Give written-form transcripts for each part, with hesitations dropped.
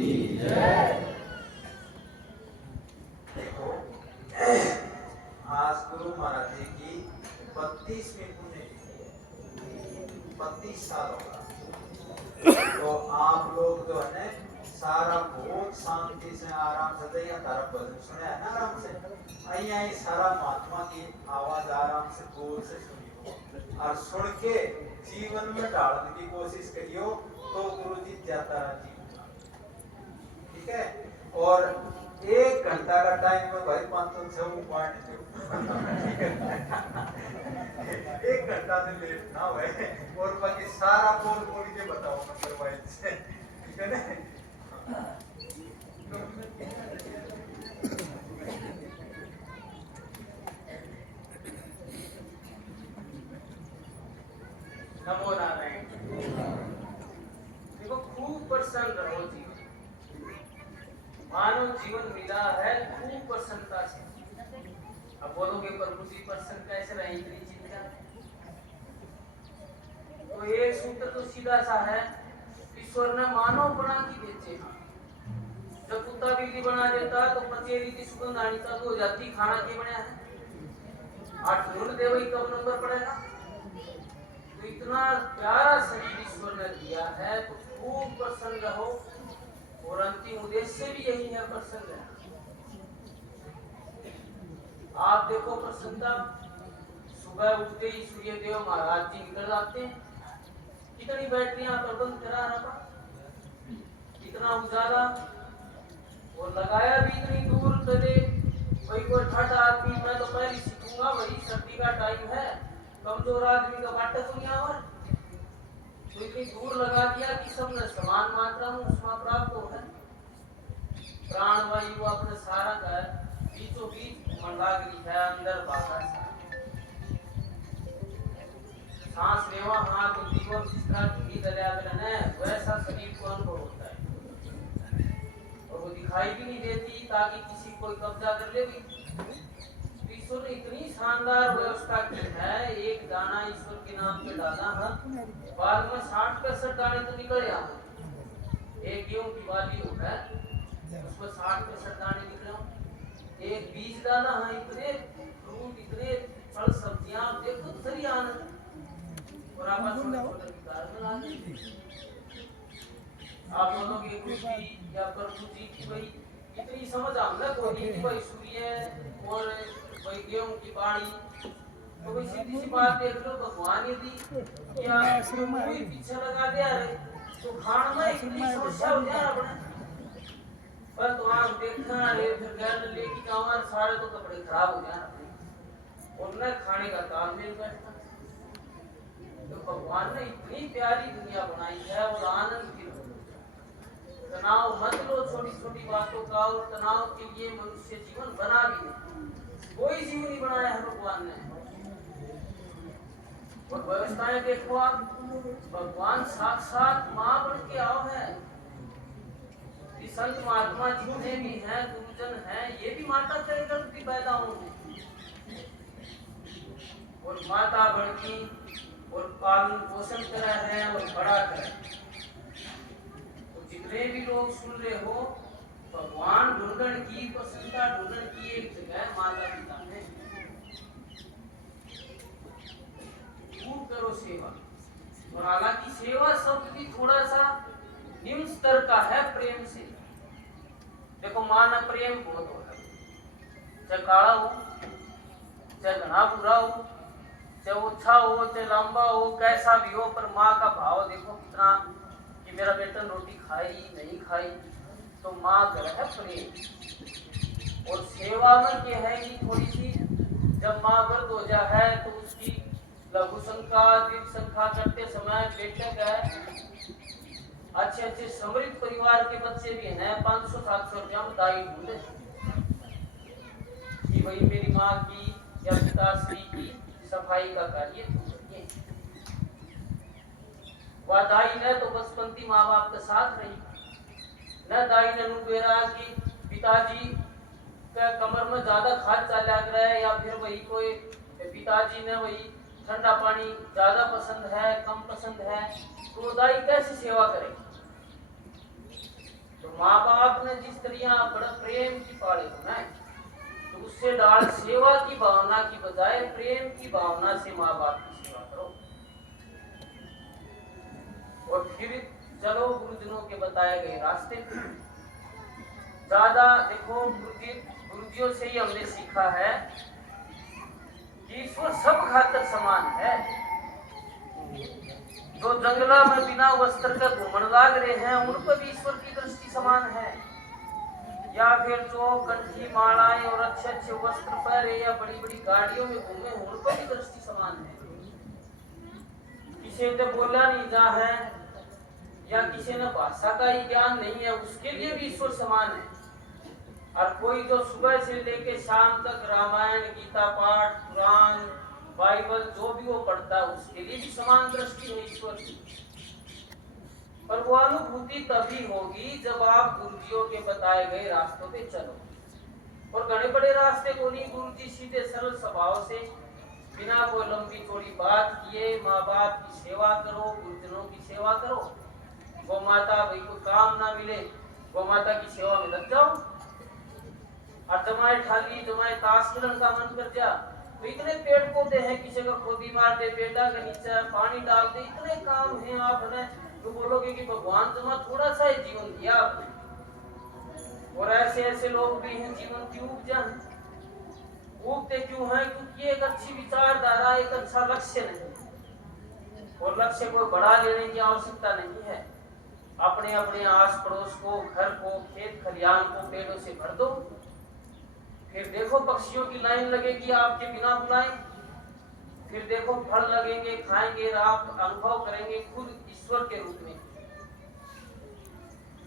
की जय। देखो, आज गुरु महाराज जी की 32वीं पुण्यतिथि है। 32 साल होगा। तो आप लोग जो है ना सारा बहुत शांति से आराम से दैया तारा भजन सुने है ना आराम से। अइया ही सारा महात्मा की आवाज आराम से गौर से सुनियो और सुन के जीवन में ढालने की कोशिश करियो तो गुरु जी जाता राजी होगा। ठीक है। और 1 घंटा का टाइम में भाई 506 दो 1 घंटा से लेट ना हुए और बाकी सारा बोल बोल के बताओ नंबर वाइज से। ठीक है ना। नमो नारायण। देखो खूब प्रसन्न रहो जीवन। मानव जीवन मिला है खूब प्रसन्नता से। अब बोलोगे प्रभु जी प्रसन्न कैसे रहे इतनी चिंता। तो एक सूत्र तो सीधा सा है, ईश्वर ने मानव बना के भेजे। जब कुत्ता बिल्ली बना देता तो पचेरी की सुगंध आनी चालू हो जाती। खाना के बनाया है 8 ढूंढ दे वही कब नंबर पड़ेगा। तो इतना प्यारा शरीर ईश्वर ने दिया है तो खूब प्रसन्न रहो। और अंतिम उद्देश्य भी यही है, प्रसन्न रहना। आप देखो प्रसन्नता, सुबह उठते ही सूर्य देव महाराज जी निकल जाते हैं। कितनी बैटरियां प्रबंध करा रहा, इतना उजाला और लगाया भी इतनी दूर कदे। कोई कोई ठट आदमी मैं तो पहले सीखूंगा, वही सर्दी का टाइम है, कमजोर आदमी का बाटा दुनिया और तो इतनी दूर लगा दिया कि सबने समान मात्रा में उष्मा प्राप्त हो है। प्राण वायु अपने सारा का बीचों बीच मन लाग रही है, अंदर बाहर सांस लेवा हाँ तो जीवन जिस तरह की दरियाग्रहण है वैसा शरीर को अनुभव होता है। और वो दिखाई भी नहीं देती ताकि किसी कोई कब्जा कर ले भी। ईश्वर ने इतनी शानदार व्यवस्था की है, एक दाना ईश्वर के नाम पे डाला है, बाद में 60-65 दाने तो निकल जाते। एक गेहूं की बाली हो है उसमें 60-65 दाने निकले। एक बीज डाला है, इतने फ्रूट इतने फल सब्जियां देखो तो सही आनंद। और आप छोटे-छोटे विकार में ला देंगे। आप बोलोगे गुरु जी या प्रभु जी की भाई इतनी समझ हमने को नहीं कि भाई सूर्य और भाई गेहूं की बाड़ी। तो भाई सीधी सी बात देख लो, भगवान यदि या कोई पीछे लगा दिया रे तो खान में इतनी समस्या हो जाए अपने। पर तो आप देखना रे फिर घर लेके जाओ सारे तो कपड़े खराब हो जाए अपने। उन्हें खाने का काम नहीं बैठता। तो भगवान ने इतनी प्यारी दुनिया बनाई है और आनंद की तनाव मत लो छोटी छोटी बातों का। और तनाव के लिए मनुष्य जीवन बना भी नहीं, कोई जीवन नहीं बनाया है भगवान ने। और व्यवस्थाएं देखो आप, भगवान साक्षात माँ बन के आओ है। संत महात्मा जितने भी हैं गुरुजन हैं ये भी माता के गर्भ की पैदा होंगे और माता बड़की और पालन पोषण करा है और बड़ा करा। तो जितने भी लोग सुन रहे हो भगवान ढूंढन की प्रसन्नता ढूंढन की एक जगह माता पिता में खूब करो सेवा। और हालांकि सेवा शब्द भी थोड़ा सा निम्न स्तर का है प्रेम से। देखो मां ना प्रेम बहुत होता है, चाहे काला हो चाहे घना बुरा हो चाहे अच्छा हो चाहे लंबा हो कैसा भी हो, पर माँ का भाव देखो कितना कि मेरा बेटा रोटी खाई नहीं खाई। तो माँ का है प्रेम। और सेवा में क्या है कि थोड़ी सी जब माँ व्रत हो जा है तो उसकी लघु संख्या दीर्घ संख्या करते समय बेटे का अच्छे अच्छे समृद्ध परिवार के बच्चे भी हैं 500-700 रुपया में दाई ढूंढे कि भाई मेरी माँ की या पिताश्री की सफाई का कार्य करिए। वह दाई ने तो बचपनती माँ बाप के साथ रही न दाई ने बेरा कि पिताजी का कमर में ज्यादा खाद चला है या फिर वही कोई पिताजी ने वही ठंडा पानी ज्यादा पसंद है कम पसंद है तो दाई कैसे सेवा करे। तो तो माँ बाप ने जिस तरह बड़ा प्रेम की पाले हो ना, तो उससे डाल सेवा की भावना की बजाय प्रेम की भावना से माँ बाप की सेवा करो। और फिर चलो गुरुजनों के बताए गए रास्ते। ज्यादा देखो, गुरुजियों से ही हमने सीखा है कि ईश्वर सब खातर समान है। जो जंगला में बिना वस्त्र का घूमने लाग रहे हैं उन पर भी ईश्वर की दृष्टि समान है, या फिर जो कंठी मालाएं और अच्छे अच्छे वस्त्र पहने या बड़ी बड़ी गाड़ियों में घूमे उन पर भी दृष्टि समान है। किसी ने बोला नहीं जा है या किसी ने भाषा का ही ज्ञान नहीं है, उसके लिए भी ईश्वर समान है। और कोई जो सुबह से लेके शाम तक रामायण गीता पाठ कुरान बाइबल जो भी वो पढ़ता है उसके लिए भी समान दृष्टि है ईश्वर की। पर वो अनुभूति तभी होगी जब आप गुरुजियों के बताए गए रास्तों पे चलो। और बड़े बड़े रास्ते को नहीं, गुरुजी सीधे सरल स्वभाव से बिना कोई लंबी चौड़ी बात किए माँ बाप की सेवा करो, गुरुजनों की सेवा करो। गौ माता भाई को काम ना मिले, गौ माता की सेवा में लग जाओ। और जमाए ठाली जमाए ताश खेलन का मन कर जा, तो इतने पेड़ पौधे हैं, किसी का खोदी मार दे, पेड़ा के नीचे पानी डाल दे, इतने काम हैं आपने, तो बोलोगे कि भगवान जमा थोड़ा सा ही जीवन दिया आपने। और ऐसे ऐसे लोग भी हैं जीवन की उपजा है। उगते क्यों हैं? क्योंकि एक अच्छी विचारधारा, एक अच्छा लक्ष्य नहीं, और लक्ष्य को बढ़ा लेने की आवश्यकता नहीं है। अपने अपने आस पड़ोस को, घर को, खेत खलियान को पेड़ों से भर दो, फिर देखो पक्षियों की लाइन लगेगी आपके बिना बुलाए, फिर देखो फल लगेंगे, खाएंगे, आप अनुभव करेंगे खुद ईश्वर के रूप में।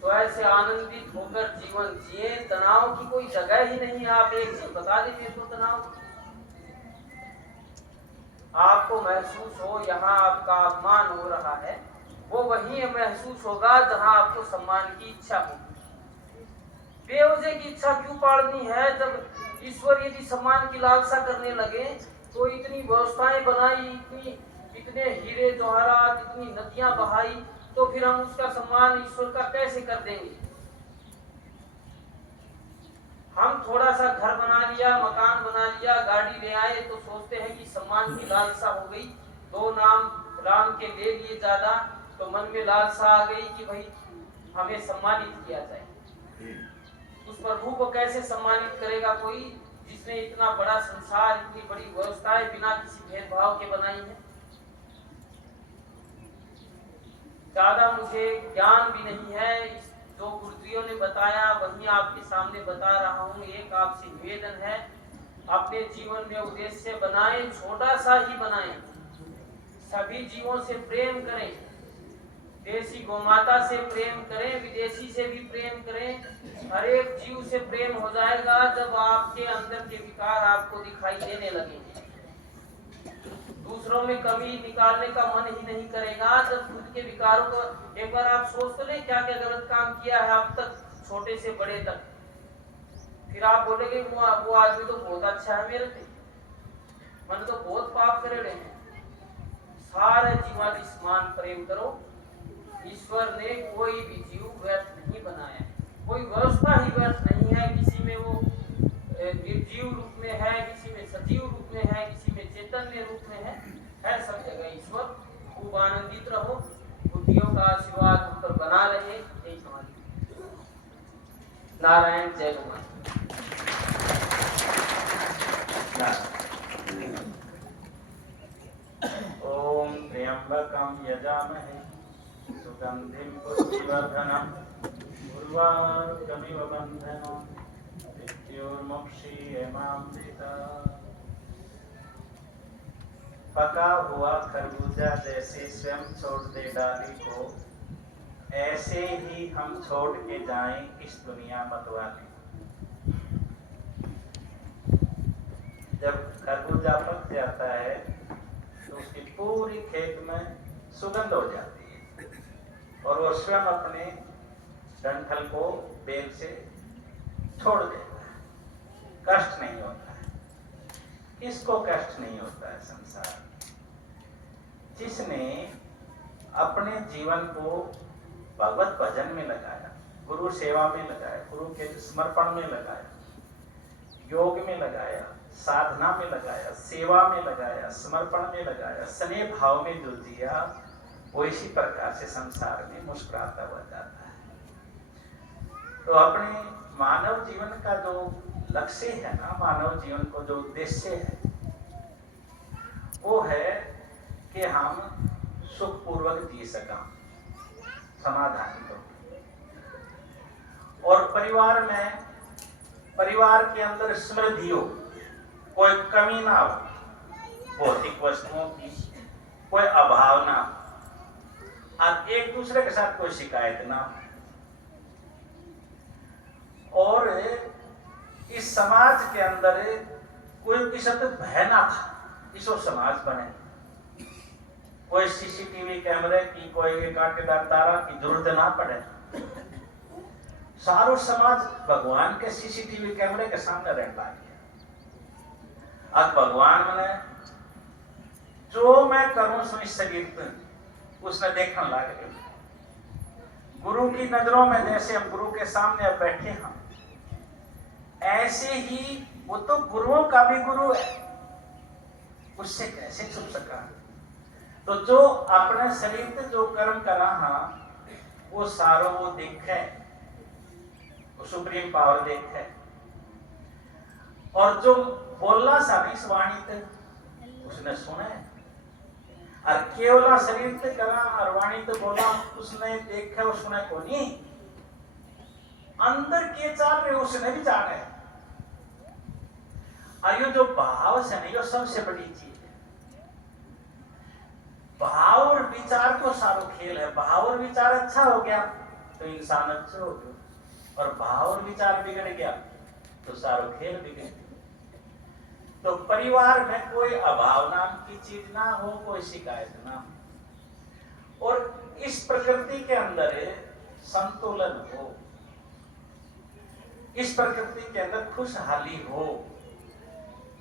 तो ऐसे आनंदित होकर जीवन जिए, तनाव की कोई जगह ही नहीं है। आप एक चीज बता दें मेरे को, तनाव आपको महसूस हो यहाँ आपका अपमान हो रहा है, वो वही महसूस होगा जहां आपको सम्मान की इच्छा होगी। बेवजह की इच्छा क्यों पालनी है? जब ईश्वर यदि सम्मान की लालसा करने लगे तो इतनी व्यवस्थाएं बनाई, इतने हीरे जवाहरात, इतनी नदियां बहाई, तो फिर हम उसका सम्मान ईश्वर का कैसे कर देंगे? हम थोड़ा सा घर बना लिया, मकान बना लिया, गाड़ी ले आए तो सोचते हैं कि सम्मान की लालसा हो गई, दो नाम राम के ले लिए ज्यादा, तो मन में लालसा आ गई कि भाई हमें सम्मानित किया जाए। उस प्रभु को कैसे सम्मानित करेगा कोई जिसने इतना बड़ा संसार, इतनी बड़ी व्यवस्थाएं बिना किसी भेदभाव के बनाई है? ज्यादा मुझे ज्ञान भी नहीं है, जो गुरुजियों ने बताया वही आपके सामने बता रहा हूँ। एक आपसे निवेदन है, अपने जीवन में उद्देश्य बनाएं, छोटा सा ही बनाएं, सभी जीवों से प्रेम करें, देसी गोमाता से प्रेम करें, विदेशी से भी प्रेम करें, हर एक जीव से प्रेम हो जाएगा जब आपके अंदर के विकार आपको दिखाई देने लगेंगे। दूसरों में कमी निकालने का मन ही नहीं करेगा जब खुद के विकारों को एक बार आप सोच तो ले क्या क्या गलत काम किया है अब तक, छोटे से बड़े तक। फिर आप बोलेंगे वो आदमी तो बहुत अच्छा है, मेरे पे मैंने तो बहुत पाप करे रहे हैं। सारे जीवादि समान प्रेम करो। ईश्वर ने कोई भी जीव व्यर्थ नहीं बनाया, कोई व्यवस्था ही व्यर्थ नहीं है। किसी में वो निर्जीव रूप में है, किसी में सजीव रूप में है, किसी में चैतन्य रूप में है सब जगह ईश्वर। खूब आनंदित रहो, बुद्धियों का आशीर्वाद हम पर बना रहे। यही हमारी नारायण जय भगवान। ओम त्र्यंबकं यजामहे सुगंधिं पुष्टिवर्धनम् उर्वारुकमिव बन्धनान् मृत्युर्मुक्षीयमामृतात्। पका हुआ खरबूजा जैसे स्वयं छोड़ दे डाली को, ऐसे ही हम छोड़ के जाएं इस दुनिया मतवाली। जब खरबूजा पक जाता है तो उसकी पूरी खेत में सुगंध हो जाती है और वो स्वयं अपने डंठल को बेल से छोड़ देता है, कष्ट नहीं होता है। किसको कष्ट नहीं होता है? संसार जिसने अपने जीवन को भगवत भजन में लगाया, गुरु सेवा में लगाया, गुरु के समर्पण में लगाया, योग में लगाया, साधना में लगाया, सेवा में लगाया, समर्पण में लगाया, स्नेह भाव में जो दिया, वो इसी प्रकार से संसार में मुस्कुराता हुआ जाता है। तो अपने मानव जीवन का जो लक्ष्य है ना, मानव जीवन को जो उद्देश्य है, वो है कि हम सुखपूर्वक जी सका, समाधानी हो। और परिवार के अंदर समृद्धि हो, कोई कमी ना हो, भौतिक वस्तुओं की कोई अभाव ना हो, और एक दूसरे के साथ कोई शिकायत ना हो। और इस समाज के अंदर कोई किसी से भय ना था, इसो समाज बने। कोई सीसीटीवी कैमरे की, कोई कांटेदार तारा की जरूरत ना पड़े। सारो समाज भगवान के सीसीटीवी कैमरे के सामने रहता है। अब भगवान ने जो मैं करूं सो इस शरीर पे उसने देखने लगे। गुरु की नजरों में जैसे हम गुरु के सामने अब बैठे हैं, ऐसे ही वो तो गुरुओं का भी गुरु है, उससे कैसे छुप सका। तो जो अपने शरीर पे जो कर्म करा वो सारो वो देखे, वो सुप्रीम पावर देखे। और जो बोलना सारी इस वाणी ते उसने सुने, और केवला शरीर ते करा और वाणी ते बोला उसने देखे और सुने को नहीं, अंदर के चाल रहे उसने भी जाने। और ये जो भाव से नहीं, ये सबसे बड़ी चीज है। भाव और विचार को सारो खेल है। भाव और विचार अच्छा हो गया तो इंसान अच्छा हो गया, और भाव और विचार बिगड़ गया तो सारो खेल बिगड़ गया। तो परिवार में कोई अभाव नाम की चीज ना हो, कोई शिकायत ना हो, और इस प्रकृति के अंदर संतुलन हो, इस प्रकृति के अंदर खुशहाली हो,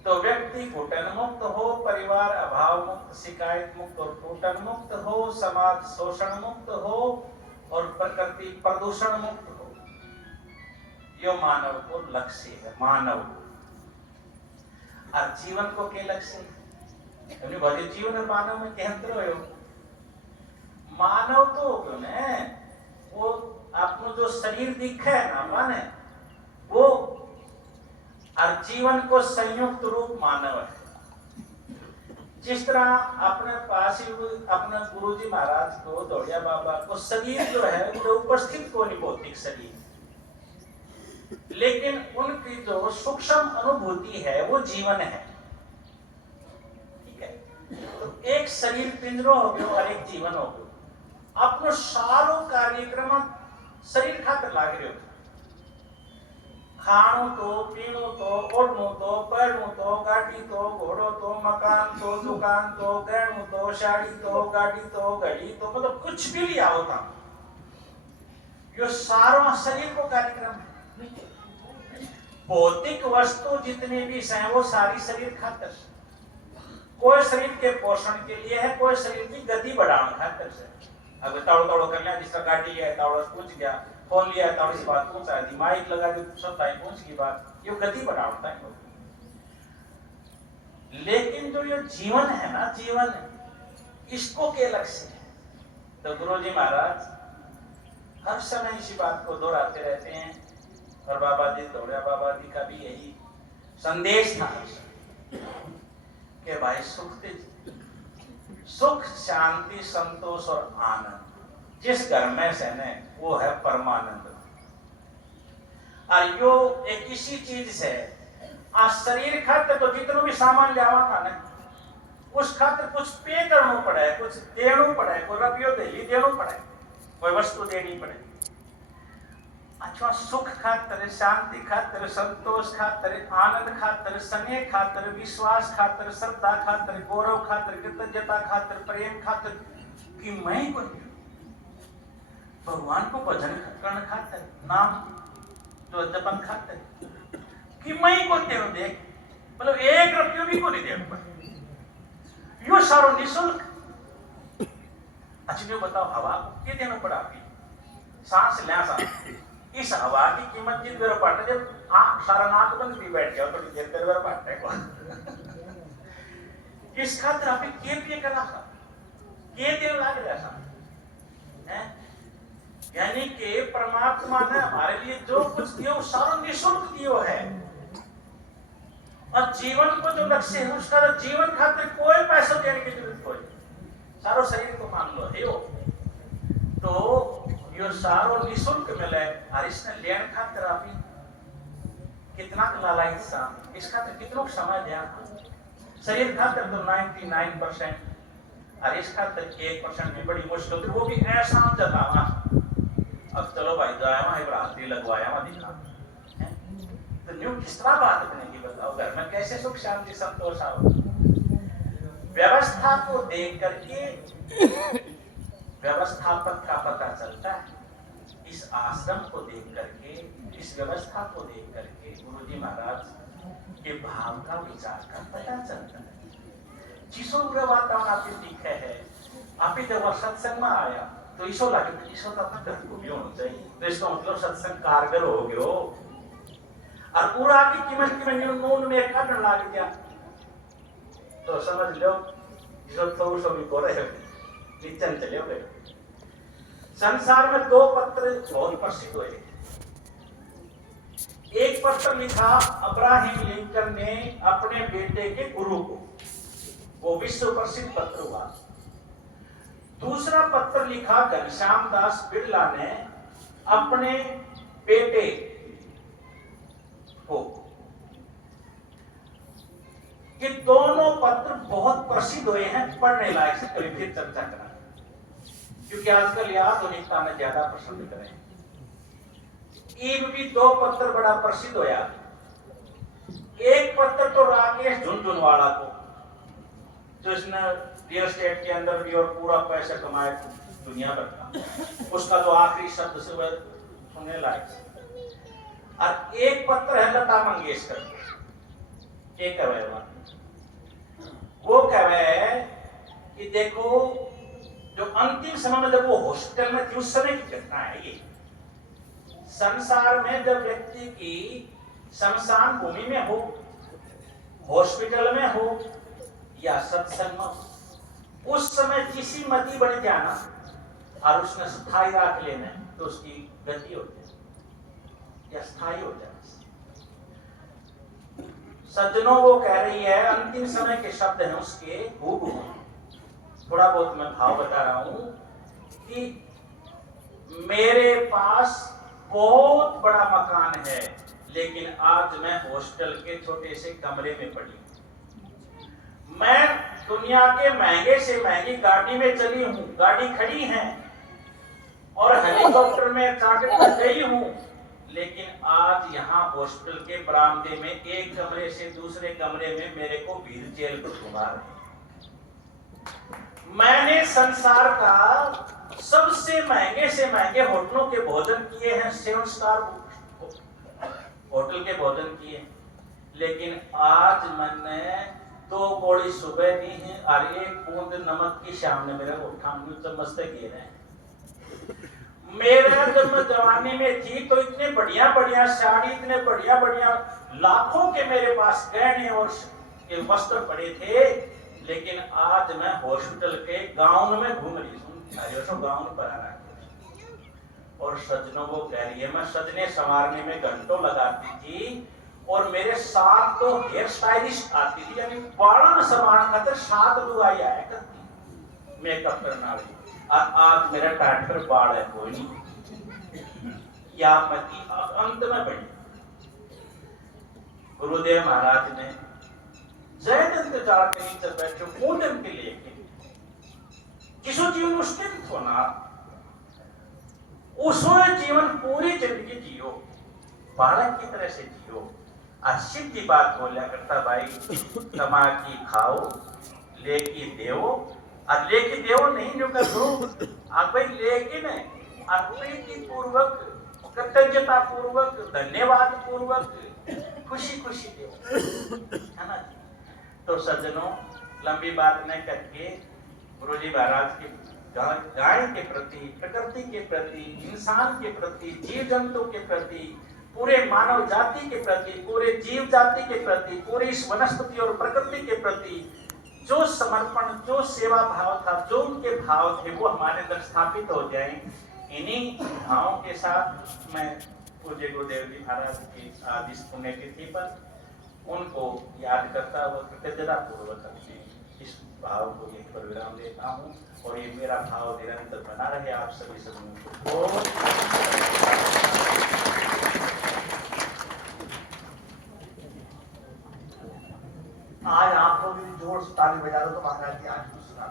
तो व्यक्ति घुटन मुक्त हो, परिवार अभाव मुक्त, शिकायत मुक्त और घुटन मुक्त हो, समाज शोषण मुक्त हो, और प्रकृति प्रदूषण मुक्त हो। यो मानव को लक्ष्य है। मानव और जीवन को के लक्ष्य है। जीवन मानव में कहते हो मानव तो क्यों ने वो आपको जो शरीर दिखे है ना माने वो, और जीवन को संयुक्त रूप मानव है। जिस तरह अपने पास ही अपने गुरुजी महाराज को, दौड़िया बाबा को शरीर जो है वो उपस्थित को नहीं, भौतिक शरीर, लेकिन उनकी जो सूक्ष्म अनुभूति है वो जीवन है। ठीक है, तो एक शरीर पिंजरो हो गयो और एक जीवन हो गयो। अपनो सारो कार्यक्रम शरीर खातर लाग रहे हो। खाणो तो, पीणो तो, ओढ़नो तो, पहननो तो, गाड़ी तो, घोड़ो तो, मकान तो, दुकान तो, गहनो तो, साड़ी तो, गाड़ी तो, घड़ी तो, मतलब कुछ भी लिया होता, यो सारा शरीर को कार्यक्रम है। भौतिक वस्तु जितने भी हैं वो सारी शरीर खातर, कोई शरीर के पोषण के लिए है, कोई शरीर की गति बढ़ाने खातर से। अब ताड़ो ताड़ो कर लिया, जिसका गाड़ी है ताड़ो पूछ गया, फोन लिया ताड़ो से बात पहुंचा दी, माइक लगा दी सब टाइम पहुंच गई बात, ये गति बढ़ाता है। लेकिन जो ये जीवन है ना, जीवन इसको के लक्ष्य है। तो गुरुजी महाराज हर समय इसी बात को दोहराते रहते हैं, और बाबा जी, दौड़िया बाबा जी का भी यही संदेश था कि भाई सुख शांति संतोष और आनंद जिस घर में से न वो है परमानंद। और यो एक इसी चीज से आ शरीर खातिर तो जितनो भी सामान लियावा ना उस खातिर कुछ पे करना पड़े, कुछ देना पड़े, कोई रुपयो देना पड़े, कोई वस्तु देनी पड़े। अच्छा, सुख खातिर, शांति खातिर, संतोष खातिर, आनंद खातिर, स्नेह खातिर, विश्वास खातिर, श्रद्धा खातिर, गौरव खातिर, कृतज्ञता खातिर, प्रेम खातिर कि मैं को भगवान को भजन करने खातिर, नाम जो जपन खातिर कि मैं को तेरो देख, मतलब एक रुपयो भी को नहीं देना पड़े, यो सारो निःशुल्क। अच्छा, जो बताओ हवा को क्या देना पड़ा, आपकी सांस लिया सांस इस हवा की कीमत जित बेर पट जब सारा नाक बंद भी बैठ गया थोड़ी देर तेरे बेर पटने को इस खातिर आप के पिए करा के देव लाग रहा है। यानी कि परमात्मा ने हमारे लिए जो कुछ दिया वो सारा निःशुल्क दियो है और जीवन को जो लक्ष्य है उसका जीवन खातिर कोई पैसा देने की जरूरत कोई सारो शरीर को मान लो है तो यो सारो निःशुल्क मिले और इसने लेन खातिर आप कितना लाला इंसान इस खातिर कितना समय दिया शरीर खातिर तो 99% और इस खातिर 1% में बड़ी मुश्किल होती वो भी ऐसा जताना अब चलो भाई जाया वहां बराती लगवाया वहां दिखा तो न्यू किस तरह बात बनेगी बताओ घर में कैसे सुख शांति संतोष आओ व्यवस्था को देख करके व्यवस्थापक का पता चलता है इस आश्रम को देख करके इस व्यवस्था को देख करके गुरुजी महाराज के भाव का विचार का पता चलता है जिसो वातावरण आपने दिखे है आप जब सत्संग में आया तो इसो लगे तो इसो तो अपना घर को भी होना चाहिए तो इसका मतलब सत्संग कारगर हो गयो और पूरा की कीमत की मैंने नून में काटने लग गया तो समझ लो इसो थोड़ा सा भी को रहे नीचन चले गए संसार में 2 पत्र बहुत प्रसिद्ध हुए एक पत्र लिखा अब्राहम लिंकन ने अपने बेटे के गुरु को वो विश्व प्रसिद्ध पत्र हुआ दूसरा पत्र लिखा घनश्याम दास बिरला ने अपने बेटे को ये दोनों पत्र बहुत प्रसिद्ध हुए हैं पढ़ने लायक से कभी फिर चर्चा करा क्योंकि आजकल आधुनिकता में ज्यादा पसंद करें एक भी 2 पत्र बड़ा प्रसिद्ध होया एक पत्र तो राकेश झुनझुनवाला को जो इसने रियल एस्टेट के अंदर भी और पूरा पैसा कमाए दुनिया भर का उसका जो आखिरी शब्द से वह सुनने लायक और एक पत्र है लता मंगेशकर एक कहे वो कहे कि देखो जो अंतिम समय में जब वो हॉस्पिटल में थी उस समय की घटना है ये संसार में जब व्यक्ति की शमशान भूमि में हो हॉस्पिटल में हो या सत्संग में उस समय किसी मति बन जाना और उसने स्थायी राख लेना तो उसकी गति हो जाए या स्थायी हो जाए सज्जनों वो कह रही है अंतिम समय के शब्द हैं उसके थोड़ा बहुत मैं भाव बता रहा हूं कि मेरे पास बहुत बड़ा मकान है लेकिन आज मैं हॉस्टल के छोटे से कमरे में पड़ी मैं दुनिया के महंगे से महंगी गाड़ी में चली हूं गाड़ी खड़ी है और हेलीकॉप्टर में चार्टर कर गई हूं लेकिन आज यहाँ हॉस्टल के बरामदे में एक कमरे से दूसरे कमरे में मेरे को व्हील चेयर पर घुमा रहे मैंने संसार का सबसे महंगे से महंगे होटलों के भोजन किए हैं 7 स्टार होटल के भोजन किए लेकिन आज मैंने 2 गोली सुबह दी है और 1 बूंद नमक की शाम ने मेरे चम्मच से किए हैं मेरा जब मैं जवानी में थी तो इतने बढ़िया बढ़िया साड़ी इतने बढ़िया बढ़िया लाखों के मेरे पास गहने और वस्त्र पड़े थे लेकिन आज मैं हॉस्पिटल के गाउन में घूम रही हूँ गाउन पर आ रहा और सजनों को कह रही है मैं सजने संवारने में घंटों लगाती थी और मेरे साथ तो हेयर स्टाइलिस्ट आती थी यानी बालन समान खातर 7 लोग आई आया करती मेकअप करना वाली और आज मेरा टाटर बाल है कोई नहीं या मती अंत में बड़ी गुरुदेव महाराज ने जयदंत चार के नीचे बैठे पूजन के लिए जिसो जीवन मुश्किल होना उसो जीवन पूरी जिंदगी जियो बालक की तरह से जियो अच्छी की बात बोलिया करता भाई कमा की खाओ लेकी देवो और लेके देवो नहीं जो कर दो आप भाई लेकिन प्रीति पूर्वक कृतज्ञता पूर्वक धन्यवाद पूर्वक खुशी खुशी देवो है ना तो सज्जनों लंबी बात न करके गुरुजी महाराज के गाय के प्रति, प्रकृति के प्रति, इंसान के प्रति, जीव जंतु के प्रति, पूरे मानव जाति के प्रति, पूरे जीव जाति के प्रति, पूरी इस वनस्पति और प्रकृति के प्रति जो समर्पण, जो सेवा भाव था, जो उनके भाव थे, वो हमारे अंदर स्थापित हो जाएं। इन्हीं भावों के साथ मैं पूज्य गुरुदेव जी महाराज की आज इस पुण्यतिथि पर उनको याद करता हुआ कृतज्ञता पूर्वक अपने इस भाव को यहीं पर विराम देता हूँ और ये मेरा भाव निरंतर बना रहे आप सभी समूह को। आज आप लोग भी जोर से ताली बजा दो तो महाराज जी आज कुछ सुना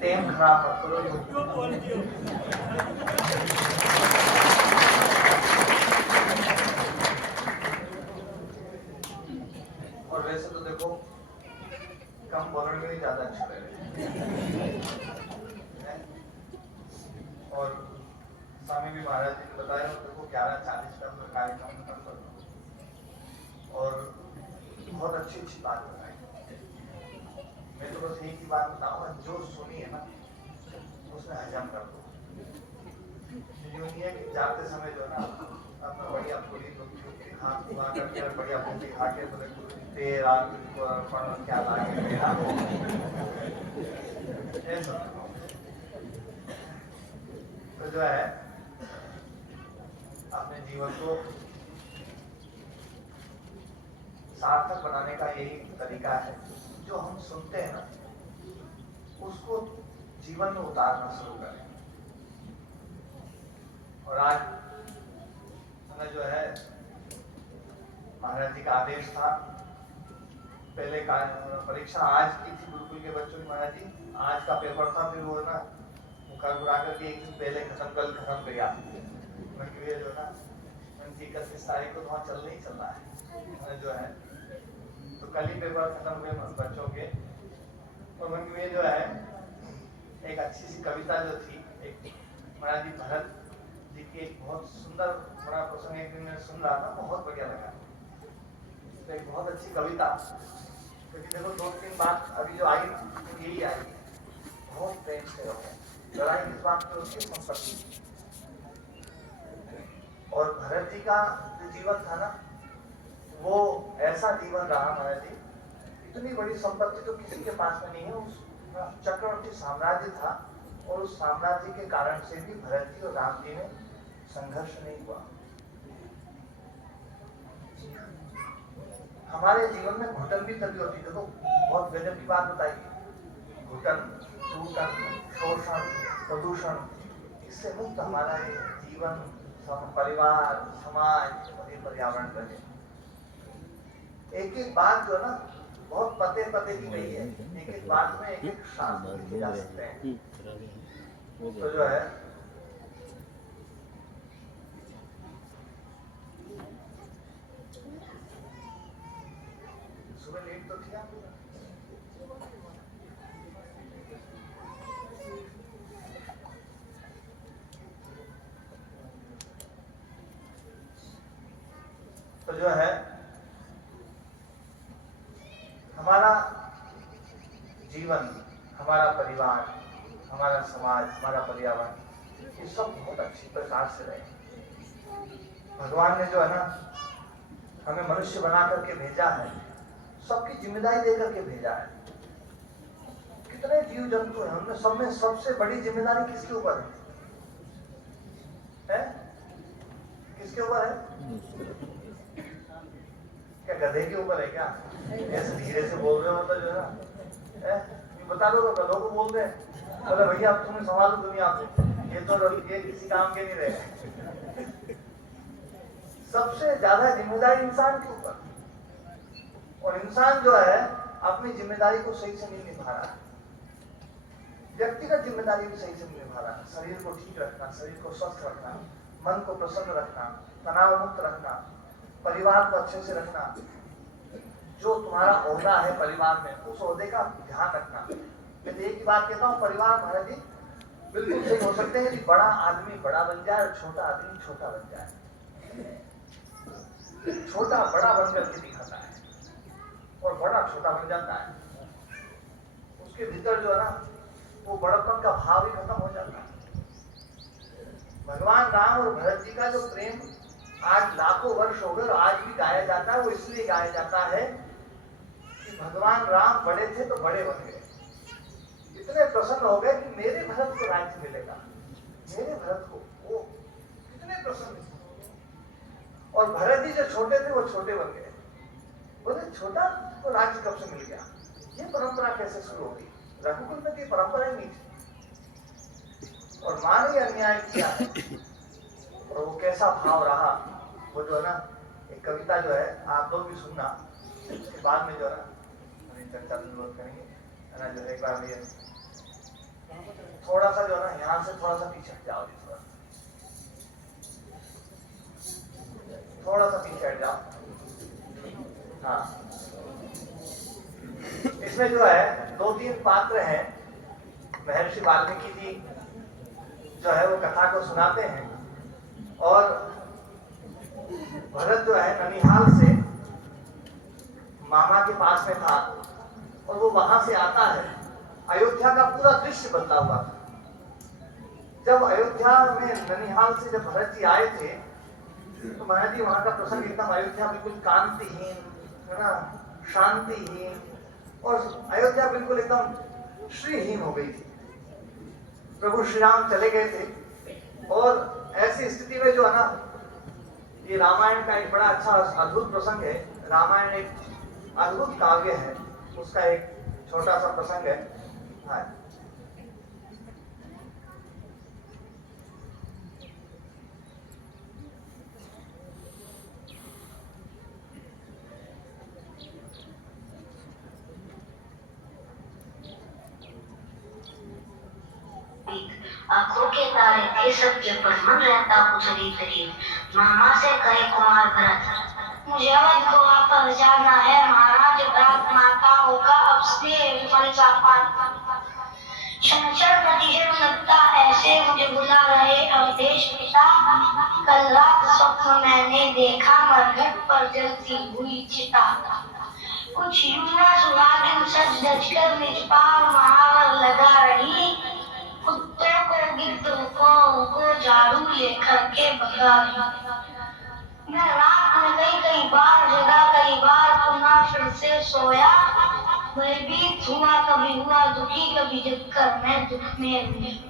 टेम खराब मत करो। और वैसे तो देखो कम बोलने में ही ज्यादा अच्छा लगेगा। और स्वामी भी महाराज जी ने बताया देखो 11:40 का हमने कार्यक्रम खत्म कर दो और बहुत अच्छी अच्छी बात बताई। मैं तो बस एक ही बात बताऊंगा, जो सुनी है ना उसमें हजम कर दो। यूं नहीं है कि जाते समय जो ना अपना बढ़िया पूरी हाथ हुआ करके बढ़िया पूरी खा के बोले तेरा तुझको अर्पण क्या लागे मेरा ऐसा। तो जो है अपने जीवन को सार्थक बनाने का यही तरीका है, जो हम सुनते हैं ना उसको जीवन में उतारना शुरू करें। और आज हमें जो है महाराज जी का आदेश था, पहले का परीक्षा आज की थी गुरुकुल के बच्चों की। महाराज जी आज का पेपर था, फिर वो ना मुखर बुरा करके एक दिन पहले कल खत्म किया। जो ना 31 तारीख को तो वहाँ चल नहीं चल रहा है जो है, तो कल ही पेपर खत्म हुए बच्चों के। और उनमें जो है एक अच्छी सी कविता जो थी, एक महाराज जी भरत जी की एक बहुत सुंदर बड़ा प्रसंग एक दिन में सुन रहा था, बहुत बढ़िया लगा। तो एक बहुत अच्छी कविता, क्योंकि देखो 2-3 बात अभी जो आई यही आई, बहुत प्रेम से रहो, लड़ाई किस बात की होती है, संपत्ति। और भरत जी का जो जीवन था ना वो ऐसा जीवन रहा महाराज जी, इतनी बड़ी संपत्ति तो किसी के पास में नहीं है। उस चक्रवर्ती साम्राज्य था और उस साम्राज्य के कारण से भी भरत जी और राम जी में संघर्ष नहीं हुआ। हमारे जीवन में घुटन भी तभी होती है। देखो बहुत गजब की बात बताई, घुटन, टूटन, शोषण, प्रदूषण, इससे मुक्त हमारा जीवन, परिवार, समाज और ये पर्यावरण रहे। एक एक बात जो ना बहुत पते पते की गई है, एक एक बात में एक एक शास्त्र लिखे जा सकते हैं। तो जो है सुबह लेट तो थी आप, तो जो है हमारा जीवन, हमारा परिवार, हमारा समाज, हमारा पर्यावरण, ये सब बहुत अच्छी प्रकार से रहे। भगवान ने जो है ना हमें मनुष्य बना करके भेजा है, सबकी जिम्मेदारी दे करके भेजा है। कितने जीव जंतु हैं, उनमें सब में सबसे बड़ी जिम्मेदारी किसके ऊपर है? किसके ऊपर है? क्या गधे के ऊपर है क्या? ऐसे धीरे से बोल रहे हो मतलब जो है ना, ये बता दो तो गधों को बोल रहे हैं, बोले भैया अब तुम्हें संभालो दुनिया को, ये तो ये किसी काम के नहीं रहे। सबसे ज्यादा जिम्मेदारी इंसान के ऊपर, और इंसान जो है अपनी जिम्मेदारी को सही से नहीं निभा रहा है। व्यक्तिगत जिम्मेदारी भी सही से नहीं निभा रहा है। शरीर को ठीक रखना, शरीर को स्वस्थ रखना, मन को प्रसन्न रखना, तनाव मुक्त रखना, परिवार को अच्छे से रखना, जो तुम्हारा ओहदा है परिवार में, उस ओहदे का ध्यान रखना। मैं एक ही बात कहता हूँ, परिवार महाराज जी बिल्कुल सही हो सकते हैं कि बड़ा आदमी बड़ा बन जाए और छोटा आदमी छोटा बन जाए। छोटा बड़ा बन करके दिखाता है और बड़ा छोटा बन जाता है, उसके भीतर जो है ना वो बड़प्पन का भाव ही खत्म हो जाता है। भगवान राम और भरत जी का जो प्रेम आज लाखों वर्ष हो गए और आज भी गाया जाता है, वो इसलिए गाया जाता है कि भगवान राम बड़े थे तो बड़े बन गए, इतने प्रसन्न हो गए कि मेरे भरत को राज्य मिलेगा, मेरे भरत को, वो कितने प्रसन्न। और भरत जी जो छोटे थे वो छोटे बन गए, बोले छोटा तो राज्य कब से मिल गया, ये परंपरा कैसे शुरू होगी, रघुकुल में की परंपरा ही नहीं थी। और मां ने अन्याय किया है और वो कैसा भाव रहा, वो जो है ना एक कविता जो है आप लोग भी सुनना, उसके बाद में जो है ना चर्चा जरूरत करेंगे, है ना। जो एक बार ये थोड़ा सा जो है ना यहाँ से थोड़ा सा पीछे हट जाओ, थोड़ा सा पीछे हट जाओ। हाँ, इसमें जो है 2-3 पात्र हैं, महर्षि वाल्मीकि जी जो है वो कथा को सुनाते हैं और भरत जो है ननिहाल से मामा के पास में था और वो वहां से आता है। अयोध्या का पूरा दृश्य बदला हुआ था। जब अयोध्या में ननिहाल से जब भरत जी आए थे तो महाराज जी वहां का प्रसंग एकदम, अयोध्या बिल्कुल कांतिहीन, है ना, शांतिहीन, और अयोध्या बिल्कुल एकदम श्रीहीन हो गई थी। प्रभु श्री राम चले गए थे और ऐसी स्थिति में जो है ना, ये रामायण का एक बड़ा अच्छा अद्भुत प्रसंग है। रामायण एक अद्भुत काव्य है, उसका एक छोटा सा प्रसंग है। हाँ, आंखों के तारे थे सबके पर, मन रहता उछली तरी। मामा से कहे कुमार भरत, मुझे अवध को वापस जाना है महाराज, भरत माताओं का अब से क्षण प्रतिशत लगता ऐसे मुझे बुला रहे अवधेश पिता। कल रात स्वप्न मैंने देखा मरघट पर जलती हुई चिता। कुछ युवा सुहागिन सज धज कर निज पांव महावर लगा रही, कुत्तों को गिद्धों को झाड़ू लेकर के भगा रही। मैं रात में कई बार जगा, कई बार पुनः फिर से सोया। भयभीत हुआ, कभी हुआ दुखी, कभी जगकर मैं दुख में हुई।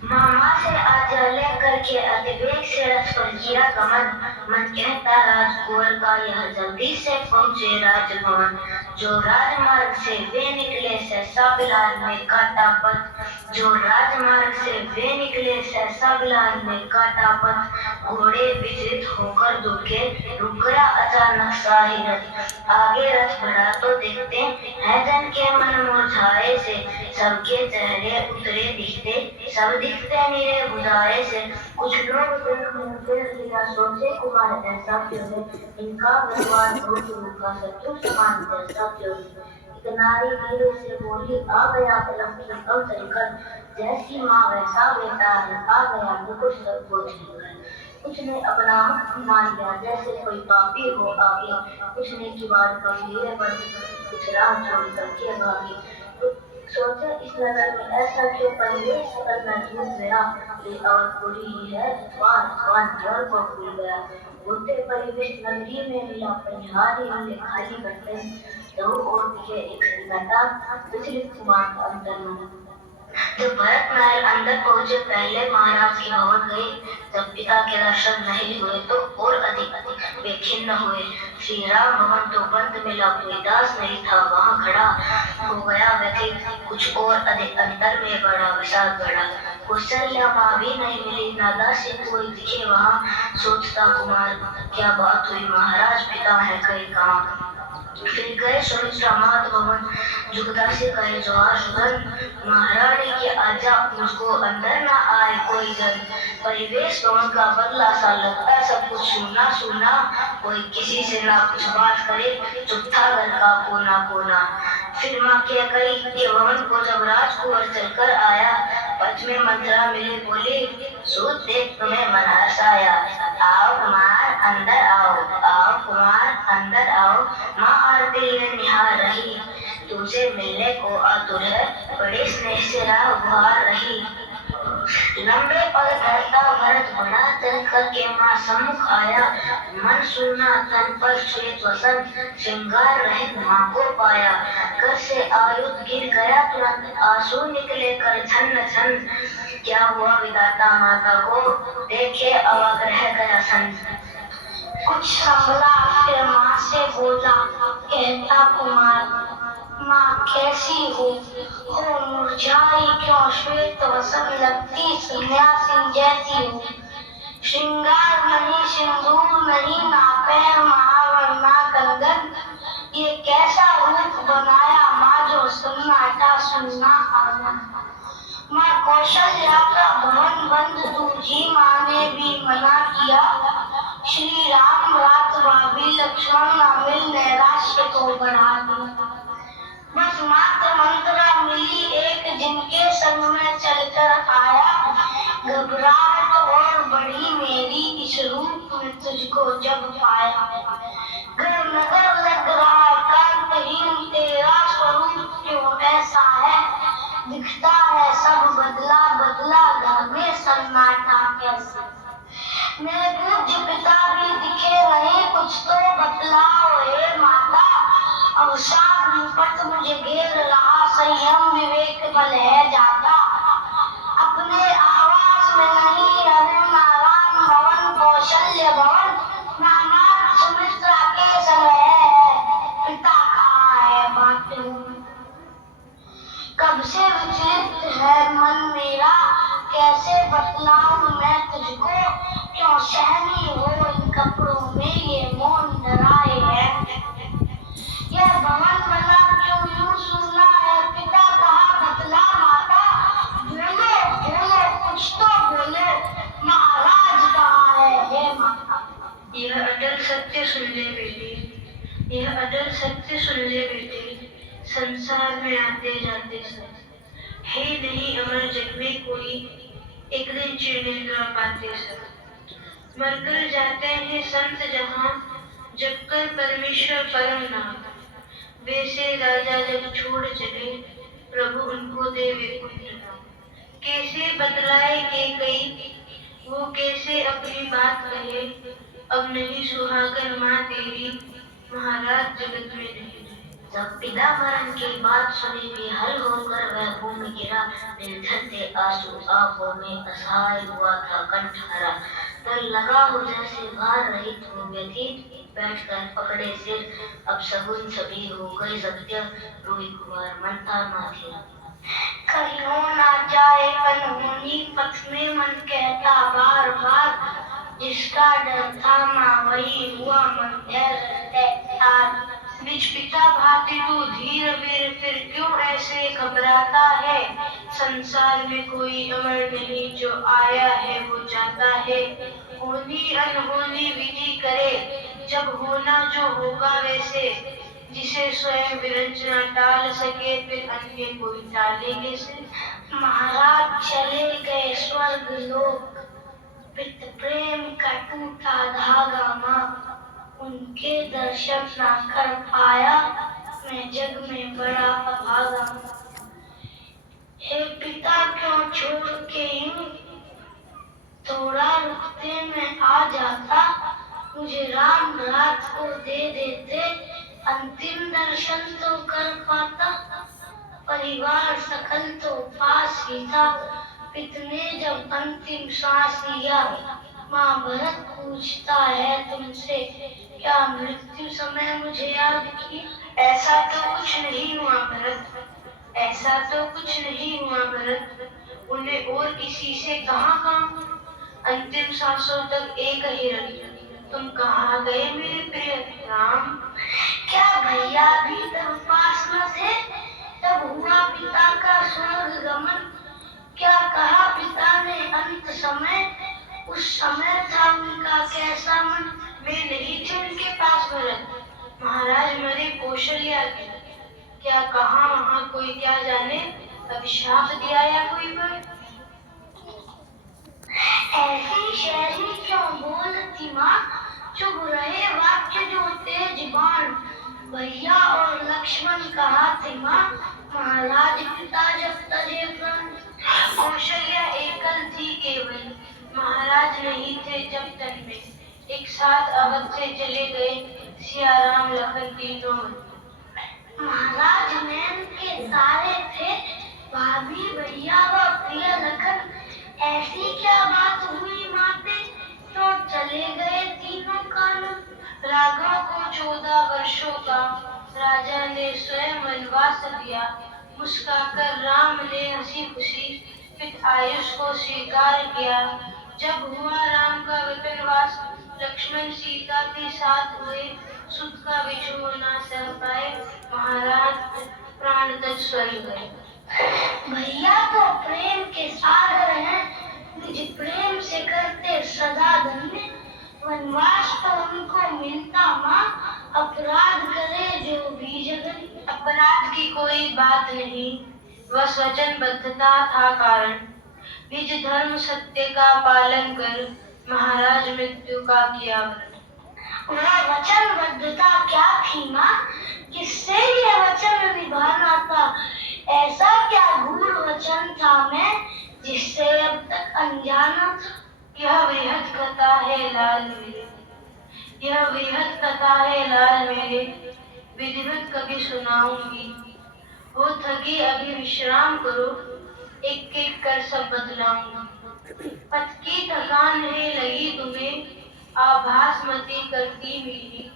मामा से आज्ञा लेकर के अतिवेग से रथ पर किया गमन। मन कहता राजकुंवर का यह जल्दी से पहुंचे राजभवन। जो राजमार्ग से वे निकले सहसा बिलाल में काटा पथ। जो राजमार्ग से वे निकले सहसा बिलाल में काटा पथ। घोड़े विचलित होकर दुखे, रुक गया अचानक शाही रथ। आगे रथ बढ़ा तो देखते हैं जन के मन मुरझाए से, सबके चेहरे उतरे दिखते, सब दिखते मेरे बुझाए से। कुछ लोग देख लिया सोचे कुमार ऐसा क्यों है, इनका व्यवहार तो उनका शत्रु समान जैसा क्यों है। एक नारी धीरे से बोली, आ गया पलक की कब चलकर, जैसी माँ वैसा बेटा है, आ गया मुकुट सबको छीनकर। कुछ ने अपना मुख मान लिया जैसे कोई पापी हो आगे, कुछ ने किवाड़ गंभीर बंद, कुछ राह छोड़ करके भागे। सोचा इस नगर में ऐसा क्यों परिवेश करना झूठ गया, ये अवधपुरी ही है स्वान जड़ को भूल गया। होते परिवेश नगरी में मिला परिहारी, हमने खाली बैठे दो और दिखे एक संगता, विचलित कुमार का अंतर मन। जब भरत महल अंदर पहुंचे पहले महाराज की भवन गए, जब पिता के दर्शन नहीं हुए तो और अधिक वे खिन्न हुए। श्री राम भवन तो बंद मिला, कोई दास नहीं था वहाँ खड़ा, हो गया व्यथित कुछ और अधिक अंतर में बड़ा विषाद बढ़ा। कौशल्या माँ भी नहीं मिली, ना दासी कोई दिखे वहाँ, सोचता कुमार क्या बात हुई, महाराज पिता है कहीं कहाँ। फिर गए सुमित्रा मात भवन, जुगदा से कहे जोहार सुगन, महारानी के आजा मुझको अंदर ना आए कोई जन। परिवेश तो उनका बदला सा लगता, सब कुछ सुना सुना, कोई किसी से ना कुछ बात करे, चुप था घर का कोना कोना। फिर माँ क्या करी ये भवन को जब राजकुंवर चलकर आया, पथ में मंत्रा मिले बोली, सूत देख तुम्हें मन हर्षाया। आओ कुमार अंदर आओ, आओ कुमार अंदर आओ। माँ आरती लिए निहार रही, तुझे मिलने को आतुर है, बड़े स्नेह से राह गुहार रही। लंबे पग धरता भरत बड़ा चल करके माँ सम्मुख आया। मन सूना तन पर श्वेत वसन, श्रृंगार रहित माँ को पाया। कर से आयुध गिर गया तुरंत, आंसू निकले कर छन्न छन्न। क्या हुआ विधाता माता को, देखे अवाक रह गया संत। कुछ संभला फिर माँ से बोला, कहता कुमार माँ कैसी हो मुरझाई क्यों, श्वेत वसन लगती सन्यासिनी जैसी हो। श्रृंगार नहीं सिंदूर नहीं नापे महावरना कंगन, ये कैसा रूप बनाया माँ जो सन्नाटा सुनना आना। माँ कौशल्या का भवन बंद दूजी माँ ने भी मना किया। श्री राम रात भाभी लक्ष्मण ना मिल नैराश्य को बढ़ा दिया। बस मात्र मंत्रा मिली एक जिनके संग में चलकर आया। घबराहट और बढ़ी मेरी इस रूप में तुझको जब पाया। घर नगर लग रहा है कांतहीन, तेरा स्वरूप क्यों ऐसा है, दिखता है सब बदला बदला, घर में सन्नाटा कैसा। मेरे पूज्य पिता भी दिखे नहीं, कुछ तो बतलाओ हे माता। अवसाद विपत मुझे घेर रहा, संयम विवेक बल है जाता। अपने आवास में नहीं अरुण आराम भवन कौशल्य भवन, नाना सुमित्रा के संग है, पिता कहाँ है बात। कब से विचलित है मन मेरा, कैसे बतलाऊं मैं तुझको, क्यों सहनी हो इन कपड़ों में ये मौन डराए है। यह भवन बना क्यों यूं सुना है, पिता कहा बतला माता। बोलो बोलो कुछ तो बोलो, महाराज कहाँ है हे माता। यह अटल सत्य सुन ले बेटे, यह अटल सत्य सुन ले बेटे, संसार में आते जाते सब है नहीं अमर जग में कोई, एक दिन चिरनिद्रा पाते सब। मरकर जाते हैं संत जहां, जब कर परमेश्वर परम नाम। वैसे राजा जब छोड़ चले, प्रभु उनको दे वैकुंठ धाम। कैसे बतलाए के कई, वो कैसे अपनी बात कहे, अब नहीं सुहागन माँ तेरी, महाराज जगत में नहीं। जब पिता मरण की बात सुनी विहल होकर वह भूमि गिरा, निर्धन थे आंसू आंखों में, असहाय हुआ था कंठ हरा। तर लगा हो जैसे भार रहित हो व्यथित, बैठकर पकड़े सिर, अब सगुन सभी हो गए सत्य, रोई कुमार मन था माथे। कहीं हो ना जाए अनहोनी, पथ में मन कहता बार बार, जिसका डर था माँ वही हुआ मन धैर्य। निज पिता भांति तू धीर वीर, फिर क्यों ऐसे घबराता है। संसार में कोई अमर नहीं, जो आया है वो जाता है। होनी अनहोनी विधि करे, जब होना जो होगा वैसे, जिसे स्वयं विरंजना टाल सके, फिर अन्य कोई टालेंगे से। महाराज चले गए स्वर्ग लोक, पित प्रेम का टूटा धागा माँ, उनके दर्शन ना कर पाया, मैं जग में बड़ा अभागा। हे पिता क्यों छोड़ के यूं, थोड़ा रुकते मैं आ जाता, मुझे राम रात को दे देते, अंतिम दर्शन तो कर पाता। परिवार सकल तो पास ही था, पिता ने जब अंतिम सांस लिया। माँ भरत पूछता है तुमसे, क्या मृत्यु समय मुझे याद किया। ऐसा तो कुछ नहीं हुआ भरत, ऐसा तो कुछ नहीं हुआ भरत, उन्हें और किसी से कहाँ काम, अंतिम सांसों तक एक ही रही। तुम कहाँ गए मेरे प्रिय राम। क्या भैया भी तब पास न थे, तब हुआ पिता का स्वर्ग गमन। नहीं थे उनके पास भरत, महाराज मरे कौशल्या की, क्या कहाँ वहाँ कोई क्या जाने, अभिशाप दिया या कोई पर। ऐसी शहरी क्यों बोलती माँ, चुप रहे वाक्य जो तेज बाण। भैया और लक्ष्मण कहा थे माँ, महाराज पिता जब तजे प्राण। कौशल्या एकल थी केवल, महाराज नहीं थे जब तन में, एक साथ अवध से चले गए सिया राम लखन तीनों। महाराज नैन के तारे थे, भाभी भैया व प्रिय लखन। ऐसी क्या बात हुई माते, तो चले गए तीनों कानन। राघव को 14 वर्षों का राजा ने स्वयं वनवास दिया, मुस्काकर राम ने हंसी खुशी पित आयुष को स्वीकार किया। जब हुआ राम का वनवास, लक्ष्मण सीता के साथ हुए, सुत का विछोह ना सह पाए, महाराज प्राण तज स्वर्ग गए। भैया तो प्रेम के सागर हैं, निज प्रेम से करते सदा धन्य। वनवास तो उनको मिलता माँ, अपराध करे जो भी जगन। अपराध की कोई बात नहीं, बस वचनबद्धता था कारण। निज धर्म सत्य का पालन कर, महाराज मृत्यु का किया वरण। वह वचनबद्धता क्या थी माँ, किससे ये वचन निभाना था। ऐसा क्या गूढ़ वचन था मैं, जिससे अब तक अनजाना था। यह वृहद कथा है लाल मेरे, यह वृहद कथा है लाल मेरे, विधिवत कभी सुनाऊंगी। हो थकी अभी विश्राम करो, एक एक कर सब बदलाऊंगी। पथ की थकान है लगी तुम्हें, आभास मती करती मेरी।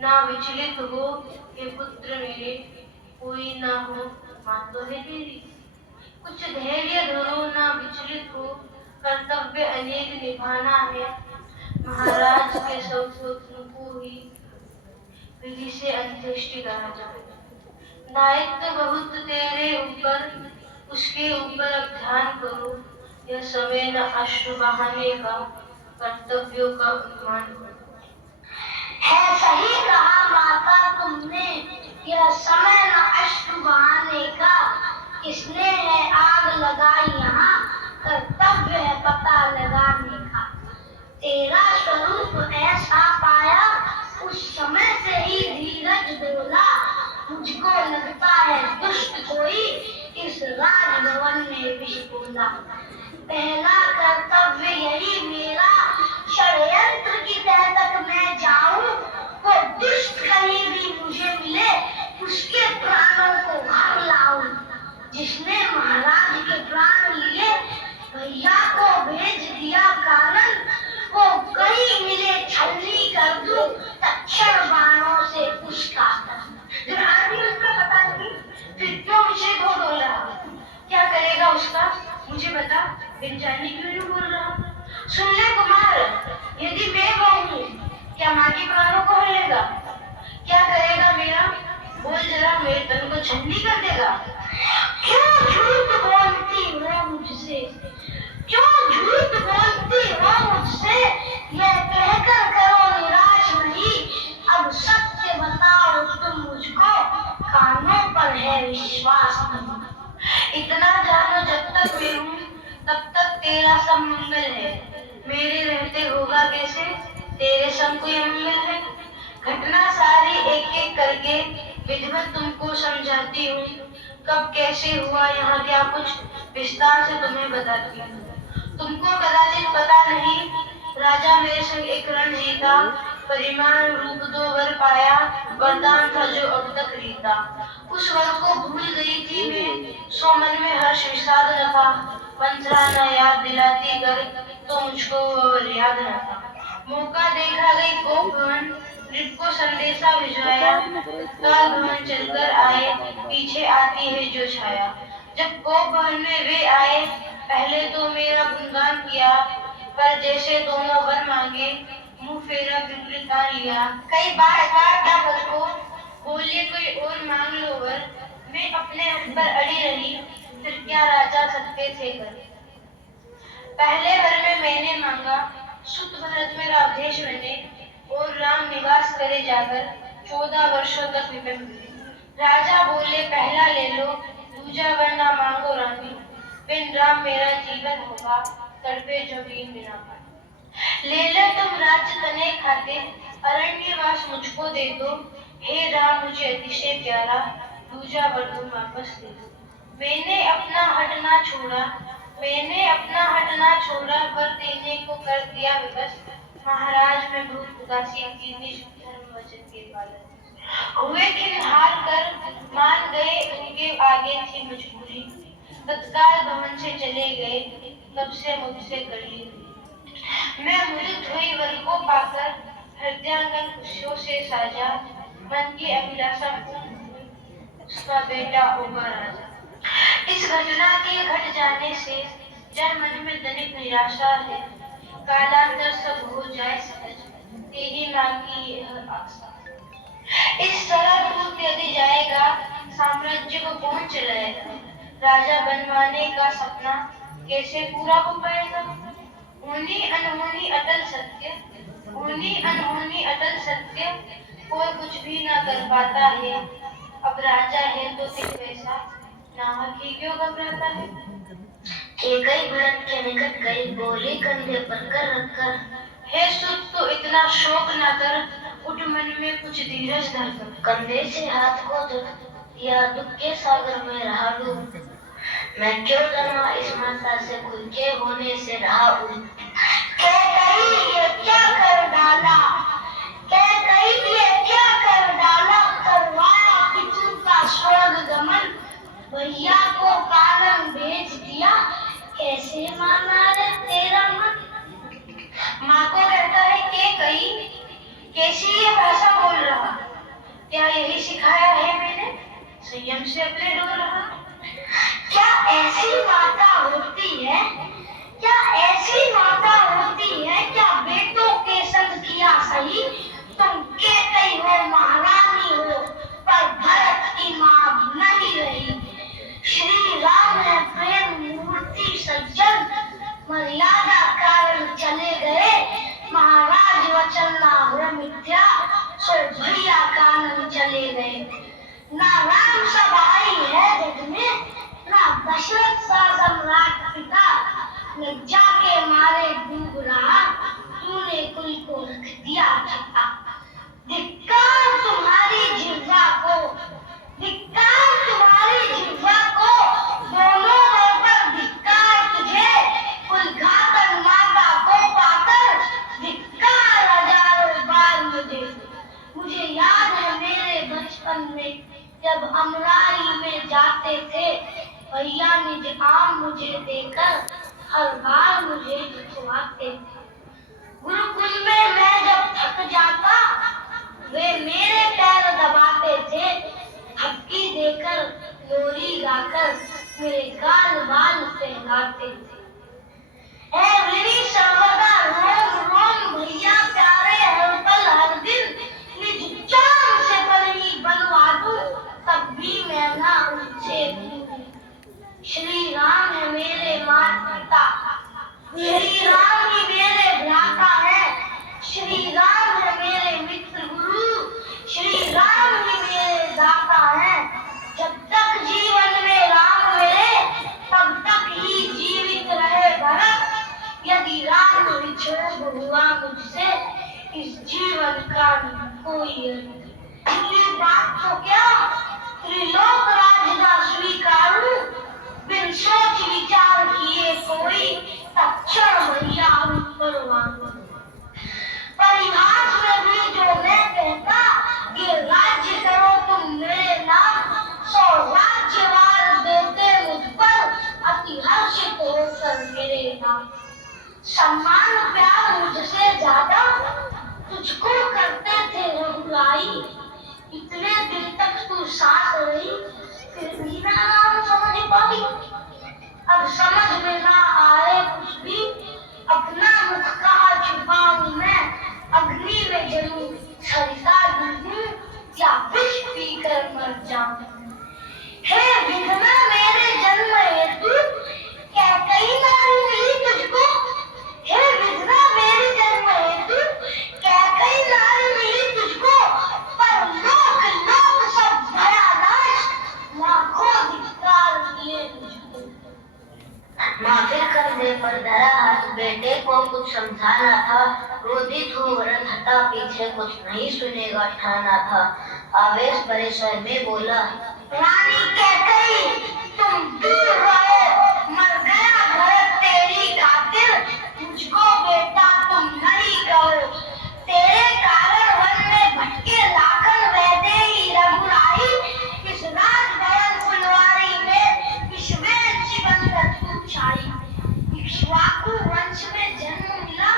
ना विचलित हो हे पुत्र मेरे, कोई ना हो मां तो है तेरी। कुछ धैर्य धरो ना विचलित हो, कर्तव्य अनेक निभाना है। महाराज के सब को ही विधि से अंत्येष्टि करा जाए। दायित्व बहुत तेरे ऊपर, उसके ऊपर अब ध्यान करो। यह समय न अश्रु बहाने का, कर्तव्यों का अपमान करो। है सही कहा माता तुमने, यह समय न अश्रु बहाने का। किसने है आग लगाई यहाँ, कर्तव्य है पता लगाने का। तेरा स्वरूप ऐसा पाया, उस समय से ही धीरज डोला। मुझको लगता है दुष्ट कोई, इस राजभवन में विष बोला। पहला कर्तव्य यही मेरा, षड्यंत्र की तह तक मैं जाऊं। वो दुष्ट कहीं भी मुझे मिले, उसके प्राणों को घर लाऊं। जिसने महाराज के प्राण लिए, भैया को भेज दिया कानन। वो कहीं मिले छलनी कर दूं, तक्षण बाणों से उसका जब आदमी उसका पता नहीं, फिर क्यों मुझे धो डोल रहा। क्या करेगा उसका मुझे बता, बिन जाने क्यों यूं बोल रहा। सुन ले कुमार, यदि मैं कहूँ क्या माँ के प्राणों को हर क्या करेगा मेरा, बोल जरा, मेरे तन को छन्नी कर देगा। क्यों झूठ बोलती हो मुझसे, क्यों झूठ बोलती हो मुझसे। यह कहकर करो निराश नहीं, अब सत्य बताओ तुम मुझको, कानों पर है विश्वास नहीं। इतना जानो जब तक मैं हूँ तब तक तेरा सब मंगल है। मेरे रहते होगा कैसे तेरे सब कोई मंगल है। घटना सारी एक एक करके विधिवत तुमको समझाती हूँ। कब कैसे हुआ यहाँ क्या कुछ विस्तार से तुम्हें बताती हूँ। तुमको कदाचित पता नहीं, राजा मेरे संग एक रण जीता, परिमाण रूप 2 वर पाया, वरदान था जो अब तक रीता। उस वर को भूल गई थी मैं, सो मन में हर्ष विषाद न था। मंत्रा न याद दिलाती कर, तो मुझको वो याद न था। मौका देखा गई कोप भवन, को संदेशा भिजवाया, काल भवन चलकर आए, पीछे आती है जो छाया। जब कोप भवन में वे आए, पहले तो मेरा गुणगान किया, पर जैसे दोनों वर मांगे, मुंह फेरा विपरीता लिया। कई बार काटा वर को, बोले कोई और मांग लो वर। मैं अपने हक पर अड़ी रही, फिर क्या राजा सकते थे कर। पहले वर में मैंने मांगा, सुत भरत मेरा अवधेश बने, और राम निवास करे जाकर 14 वर्षों तक विपिन हुए। राजा बोले, पहला ले लो, दूजा वरना मांगो रानी। बिन राम मेरा जीवन होगा, तड़पे जमीन बिना पानी। ले लो तुम राज्य तने खाते, अरण्यवास मुझको दे दो। हे राम मुझे अतिशय प्यारा, दूजा वर तुम वापस दे दो। मैंने अपना हट ना छोड़ा, मैंने अपना हट ना छोड़ा, वर देने को कर दिया विवश। महाराज में बहुत उदासी की, निज धर्म वचन के पालन हुए कि हार कर मान गए, उनके आगे थी मजबूरी। तत्काल भवन से चले गए, तब से मुझसे कर ली हुई। मैं मुदित हुई वर को पाकर, हृदयांगन खुशियों से साजा। मन की अभिलाषा पूर्ण हुई, उसका बेटा होगा राजा। इस घटना के घट जाने से जन मन में तनिक निराशा है। कालांतर सब हो जाए सहज, तेरी मांगी यह आशा। इस तरह दूत यदि जाएगा, साम्राज्य को कौन चलाएगा? राजा बनवाने का सपना कैसे पूरा हो पाएगा? ऊनी अनहोनी अटल सत्य, ऊनी अनहोनी अटल सत्य, कोई कुछ भी ना कर पाता है। अब राजा है तो फिर वैसा, नाहक ही क्यों घबराता है? केकई भरत के निकट गई, बोली कंधे पर कर रखकर, हे सुत तो इतना शोक न कर, उठ मन में कुछ धीरज धर कर। कंधे से हाथ को दिया, दुख के सागर में रहा डूब। मैं क्यों डरा, इस माता से खुद के होने से रहा उब। केकई ये क्या कर डाला, केकई ये क्या कर डाला, करवाया पितु का स्वर्ग गमन। भैया को कानन भेज दिया, कैसे माना रे तेरा मन। माँ को कहता है केकई, कैसी ये भाषा बोल रहा, क्या यही सिखाया है मैंने, संयम से अपने डोल रहा। क्या ऐसी माता होती है, क्या ऐसी माता होती है, क्या बेटों के संग किया सही। तुम केकई हो महारानी हो, पर भरत की माँ नहीं रही। श्री राम है प्रेम मूर्ति सज्जन, मर्यादा कारण चले गए। महाराज वचन ना हो मिथ्या, सो भैया कानन चले गए। ना राम सभाई है जग में, ना दशरथ सा सम्राट पिता। लज्जा के मारे डूब रहा, तूने कुल को रख दिया छिपा। धिक्कार तुम्हारी जिह्वा को, धिक्कार तुम्हारी जिह्वा को, दोनों पर धिक्कार तुझे। कुल घातक माता को पाकर, धिक्कार हजारों बार मुझे। मुझे याद है मेरे बचपन में, जब अमराई में जाते थे, भैया निज आम मुझे देकर हर बार मुझे जितवाते थे। गुरुकुल में मैं जब थक जाता, वे मेरे पैर दबाते थे। हक्की देकर लोरी गाकर मेरे गाल बाल सहलाते थे। ऐ ऋणी सर्वदा रोम रोम, भैया प्यारे हर पल हर दिन। निज जान से बलि बनवा दूं, तब भी मैं ना उनसे दूं। श्री राम है मेरे माता पिता, श्री राम ही मेरे भ्राता है। श्री राम है मेरे मित्र गुरु, श्री राम ही मेरे दाता है। जब तक जीवन में राम मिले, तब तक ही जीवित रहे भरत। यदि राम विच्छेद हुआ मुझसे, इस जीवन का कोई अर्थ। इतनी बात तो क्या, त्रिलोक राज ना स्वीकारूं, बिन सोच विचार किए कोई, तत्क्षण भैया ऊपर वांगू। परिहास में भी जो मैं कहता, ये राज्य करो तुम मेरे नाम। 100 राज्यवार देते मुझ पर, अति हर्षित होकर मेरे नाम। सम्मान प्यार मुझसे ज्यादा, तुझको करते थे रघुराई। इतने दिन तक तू साथ रही, फिर भी ना नाम समझ पाई। अब समझ में ना आए कुछ भी, अपना मुख कहा छुपाऊं मैं। अग्नि में जलूं, सरिता डूबूं, या विष पीकर मर जाऊं। हे विधवा मेरे जन्म हेतु, क्या कई नारी मिली तुझको। हे विधवा मेरे जन्म हेतु, क्या कई नारी कंधे पर धरा हाथ बेटे को कुछ समझाना था। क्रोधित हो वरन हटा पीछे, कुछ नहीं सुनेगा ठाना था। आवेश भरे स्वर में बोला, रानी कैकेयी तुम दूर रहो, मर गया भरत तेरी खातिर, मुझको बेटा तुम नहीं कहो। तेरे कारण वन में भटके लाखन वैदेही रघुराई, इस राज भवन फुलवारी में विश्वेश जीवन तू छाई। इक्ष्वाकु वंश में जन्म मिला,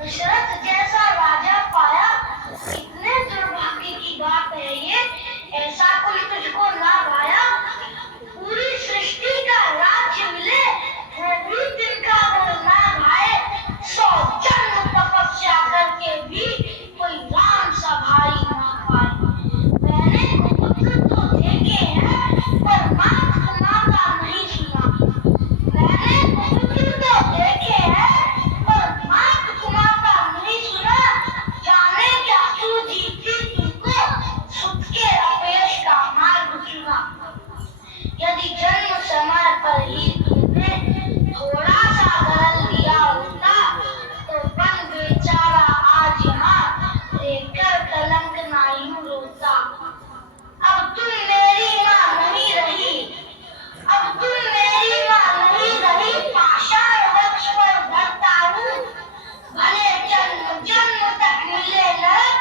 दशरथ जैसा राजा पाया, कितने दुर्भाग्य की बात है ये, ऐसा कोई तुझको ना भाया। पूरी सृष्टि का राज्य मिले, वो भी तिनका बल ना भाए, 100 जन्म तपस्या करके भी कोई राम सा भाई ना पाए। मैंने पुत्र तो देखे हैं, पर मात माता नहीं सुना। मैंने पुत्र तो देखे हैं, पर मात माता नहीं सुना। जाने क्या सूझी थी तुमको, सुत के अपेश का मार्ग चुना। यदि जन्म समय पर ही तुमने थोड़ा सा बदल दिया होता, तो बन बेचारा आज यहाँ देखकर कलंक ना यूं रोता। अब तुम मेरी माँ नहीं रही, अब तुम मेरी माँ नहीं रही, पाषाण वृक्ष पर धरता हूँ, भले जन्म जन्म तक मिले नरक,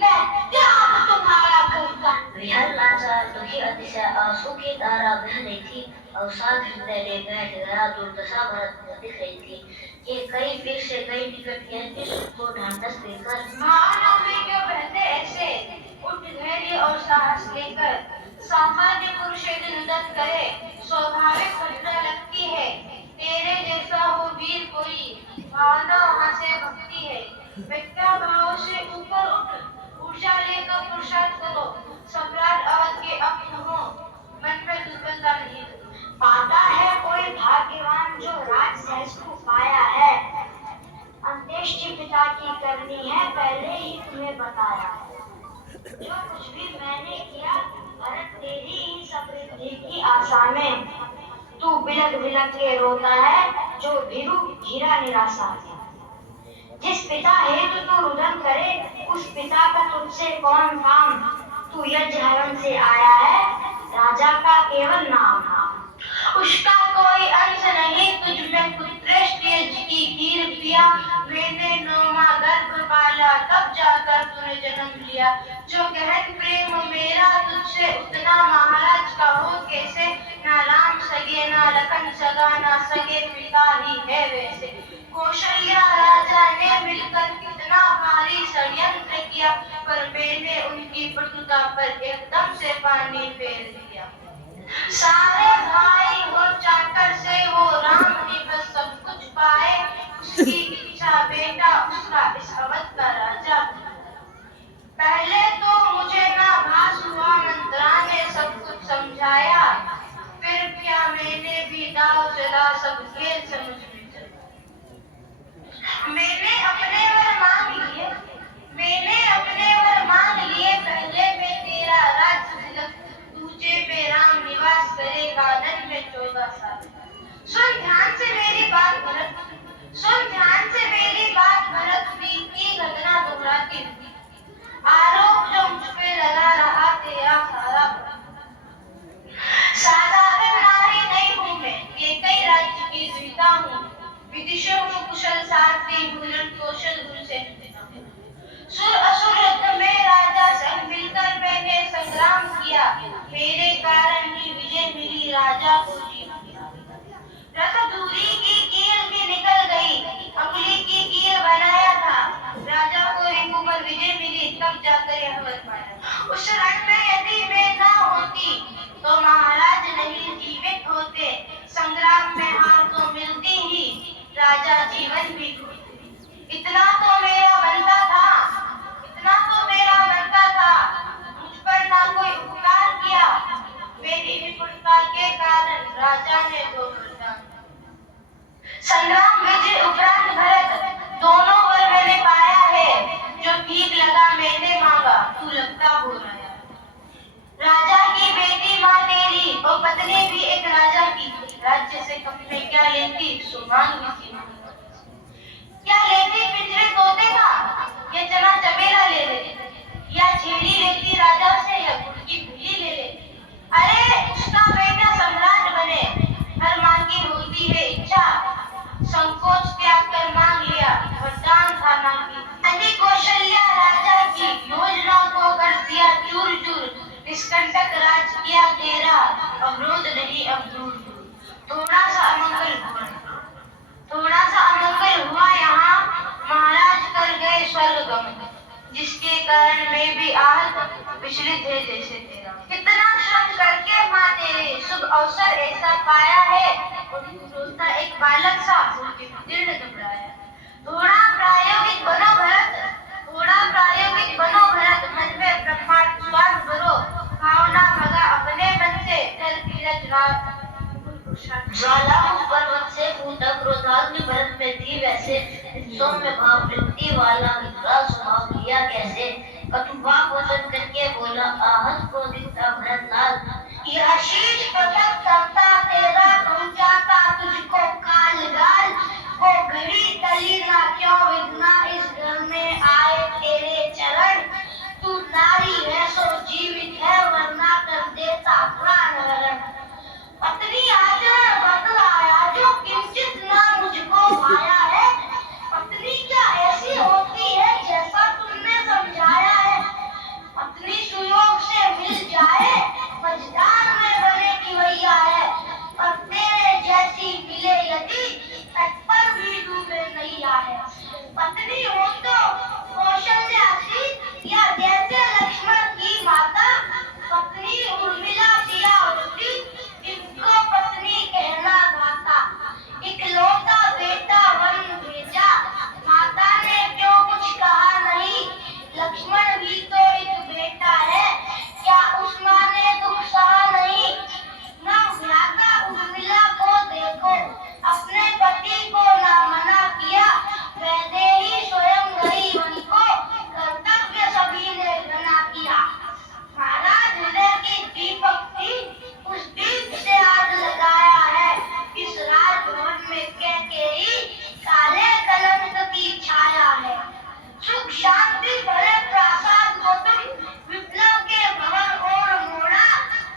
मैं त्याग तुम्हारा करता। विहल लाचार दुखी अतिशय आंसू की धारा बह रही थी। अवसाद हृदय ले बैठ गया, दुर्दशा भरत को दिख रही थी। ये कई फिर से कई निकट कहते सबको ढांढस देकर, महानवमी क्यों बहते ऐसे, उठ धैर्य और साहस लेकर। सामान्य पुरुष यदि निधन करे, स्वाभाविक घटना लगती है। तेरे जैसा हो वीर कोई, भावना वहाँ से भक्ति है। व्यक्ता भाव से ऊपर उठ, ऊर्जा लेकर पुरुषार्थ करो। सम्राट अवध के अपने हो, मन में दुर्बलता नहीं। पाता है कोई भाग्यवान जो राज सहज को पाया है। अंत्येष्टि पिता की करनी है, पहले ही तुम्हें बताया है। जो कुछ भी मैंने किया, भरत तेरी ही समृद्धि की आशा में, तू बिलक बिलक के रोता है, जो भीरू घिरा निराशा है। जिस पिता हेतु तू रुदन करे, उस पिता का तुझसे कौन काम, तू यज्ञ हवन से आया है, राजा का केवल नाम नाम। उसका कोई अंश नहीं तुझ में पुत्रेष्टि की कीर पिया। मैंने 9वां गर्भ पाला, तब जाकर तूने जन्म लिया। जो गहन प्रेम मेरा तुझसे, उतना महाराज का हो कैसे। ना राम सगे ना लखन सगा, ना सगे पिता ही है वैसे। कौशल्या राजा ने मिलकर कितना भारी षड्यंत्र किया, पर मैंने उनकी पटुता पर एकदम से पानी फेर दिया। सारे भाई हो चाकर से, वो राम ही बस सब कुछ पाए। उसकी इच्छा बेटा उसका इस अवध का राजा। पहले तो मुझे ना भास हुआ, मंत्रा ने सब कुछ समझाया। फिर क्या मैंने भी दाव चला, सब खेल समझ में चला। मैंने अपने वर मांग लिए, मैंने अपने वर मांग लिए। पहले में तेरा राज्य तिलक, दूजे में राम निवास करेगा नन में 14 साल। सुन ध्यान से मेरी बात भरत, सुन ध्यान से मेरी बात भरत। बीती घटना दोहराती हूँ, आरोप जो मुझ पे लगा रहा तेरा सारा। साधारण नारी नहीं हूँ मैं, ये कई राज्य की जीता हूँ। विदिशों में कुशल सारथी, भूलन कौशल गुरु से सुर असुर युद्ध में राजा संग मिलकर मैंने संग्राम किया। मेरे कारण ही विजय मिली, राजा को जीत दिया। रथ धूरी की कील भी निकल गई, अंगुली की कील बनाया था। राजा को रिपु पर विजय मिली, तब जाकर यह वर पाया। उस रण में यदि मैं ना होती, तो महाराज नहीं जीवित होते। संग्राम में हार तो मिलती ही, राजा जीवन भी खोते। इतना तो मेरा बनता था, इतना तो मेरा बनता था। मुझ पर ना कोई उपकार किया, मेरी विपुलता के कारण राजा ने दो वरदान। संग्राम विजय उपरांत भरत, दोनों वर मैंने पाया है। जो भीख लगा मैंने मांगा, तू लगता बोलाया। राजा की बेटी माँ तेरी, और पत्नी भी एक राजा की। राज्य से कपड़े क्या लेती सो मांगी थी क्या लेती पिंजरे तोते का ये चना चमेला ले ले या झेड़ी लेती राजा से या गुड़ की भूली ले ले अरे उसका बेटा सम्राट बने हर मां की होती है इच्छा संकोच त्याग कर मांग लिया वरदान था ना की अति कौशल्या राजा की योजना को कर दिया चूर चूर निष्कंटक राज किया तेरा अवरोध नहीं अब दूर थोड़ा सा अमंगल हुआ यहाँ महाराज कर गए स्वर्गगम जिसके कारण मैं भी आज विचलित है जैसे तेरा कितना श्रम करके माँ तेरे शुभ अवसर ऐसा पाया है रोता एक बालक सा उत्तीर्ण घबराया थोड़ा प्रायोगिक बनो भरत मन में ब्रह्मांड स्वाद भरो भावना भगा अपने मन से जल तीरथ ज्वालामुख पर्वत से फूटा क्रोधाग्नि भरत में थी वैसे सौम्य भाव वृत्ति वाला विकराल स्वभाव लिया कैसे कटुवाक वचन करके बोला आहत को दिखता भरत लाल यह शीश प्रकट करता तेरा पहुंचाता तुझको काल गाल वो घड़ी टली ना क्यों विघ्ना इस घर में आए तेरे चरण तू नारी है सो जीवित है वरना कर देता प्राण हरण पत्नी आचरण बतलाया जो किंचित ना मुझको भाया है पत्नी क्या ऐसी होती है जैसा तुमने समझाया है पत्नी सुयोग से मिल जाए मझधार में बने की वैया है और तेरे जैसी मिले यदि तट पर भी डूबे नैया है पत्नी हो तो कौशल्या सी या जैसे लक्ष्मण की माता पत्नी उर्मिला सिया होती जिनको पत्नी कहना भाता इकलौता बेटा वन भेजा माता ने क्यों कुछ कहा नहीं लक्ष्मण भी तो एक बेटा है क्या उस माँ ने दुख सहा नहीं न भ्राता उर्मिला को देखो अपने पति को ना मना किया वैदेही स्वयं गई वन को कर्तव्य सभी ने बना किया महाराज हृदय की दीपक थी उस दीप से आग लगाया है इस राजभवन में कैकेयी काले कलंक की छाया है सुख शांति भरे प्रासाद को तुम विप्लव के भवन और मोड़ा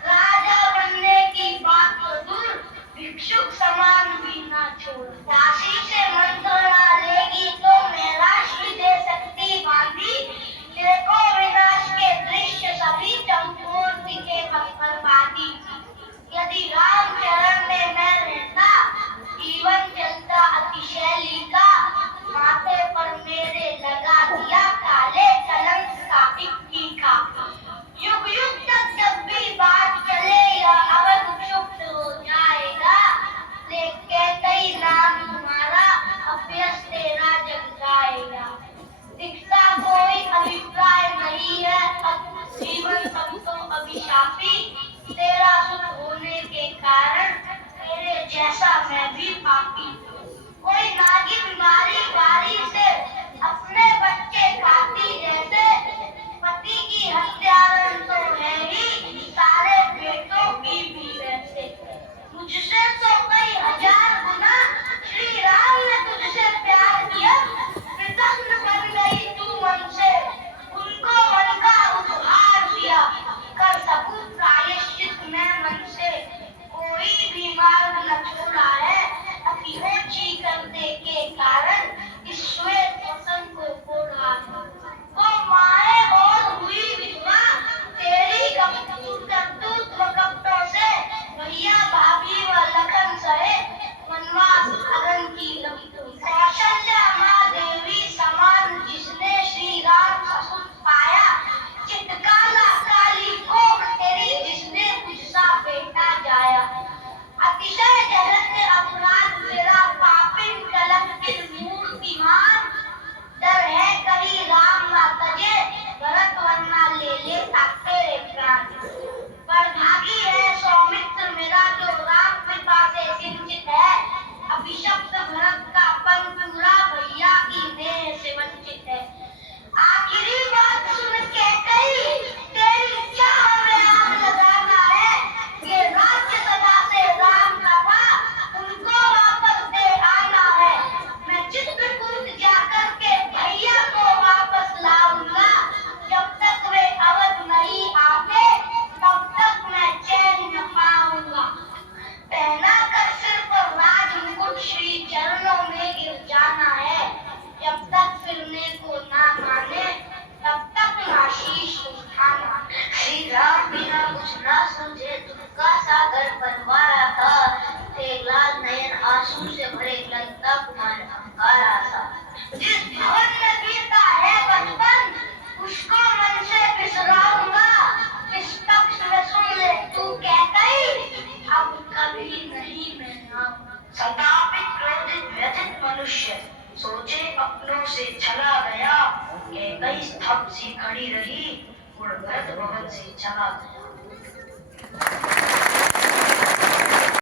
राजा बनने की बात तो दूर भिक्षुक समान भी ना छोड़ दासी से मंत्रणा लेगी तो मैं राष्ट्र दे सकती बांधी देखो विनाश के दृश्य सभी चमकोर के बर्बादी यदि राम चरण में मैं रहता जीवन चलता अतिशैली का माथे पर मेरे लगा दिया काले कलंक का इक्की का युग युग तक जब भी बात चले यह अवध क्षुब्ध हो जाएगा लेके कई नाम तुम्हारा अभ्यस तेरा जग जाएगा दिखता कोई अभिप्राय नहीं है जीवन सब तो अभिशापी तेरा सुख होने के कारण तेरे जैसा मैं भी पापी कोई नागी बीमारी बारी से अपने बच्चे खाती जैसे पति की हत्यारण तो है ही सारे बेटों की भी वैसे मुझसे तो कई हजार गुना श्री राम ने तुझसे प्यार किया कृतज्ञ बन गई तू मन से उनको मन का उपहार दिया कर सकूं प्रायश्चित मैं मन से कोई भी मार्ग न छोड़ा है अति ऊंची करने के कारण इस श्वेत वसन को फोड़ा वो माए और हुई विधवा तेरी करतूत व कपटों से भैया भाभी व लखन सहे वनवास अगन की कौशल्या माँ देवी समान जिसने श्री राम ससुर पाया चितकाला काली कोख तेरी जिसने तुझसा बेटा जाया अतिशय जघन्य अपराध तेरा पापिन कलंकित मुंह ही मैं नाम। संतापित क्रोधित व्यथित मनुष्य सोचे अपनों से चला गया, कि कई स्तंभ सी खड़ी रही, गुण भरत भवन से चला गया।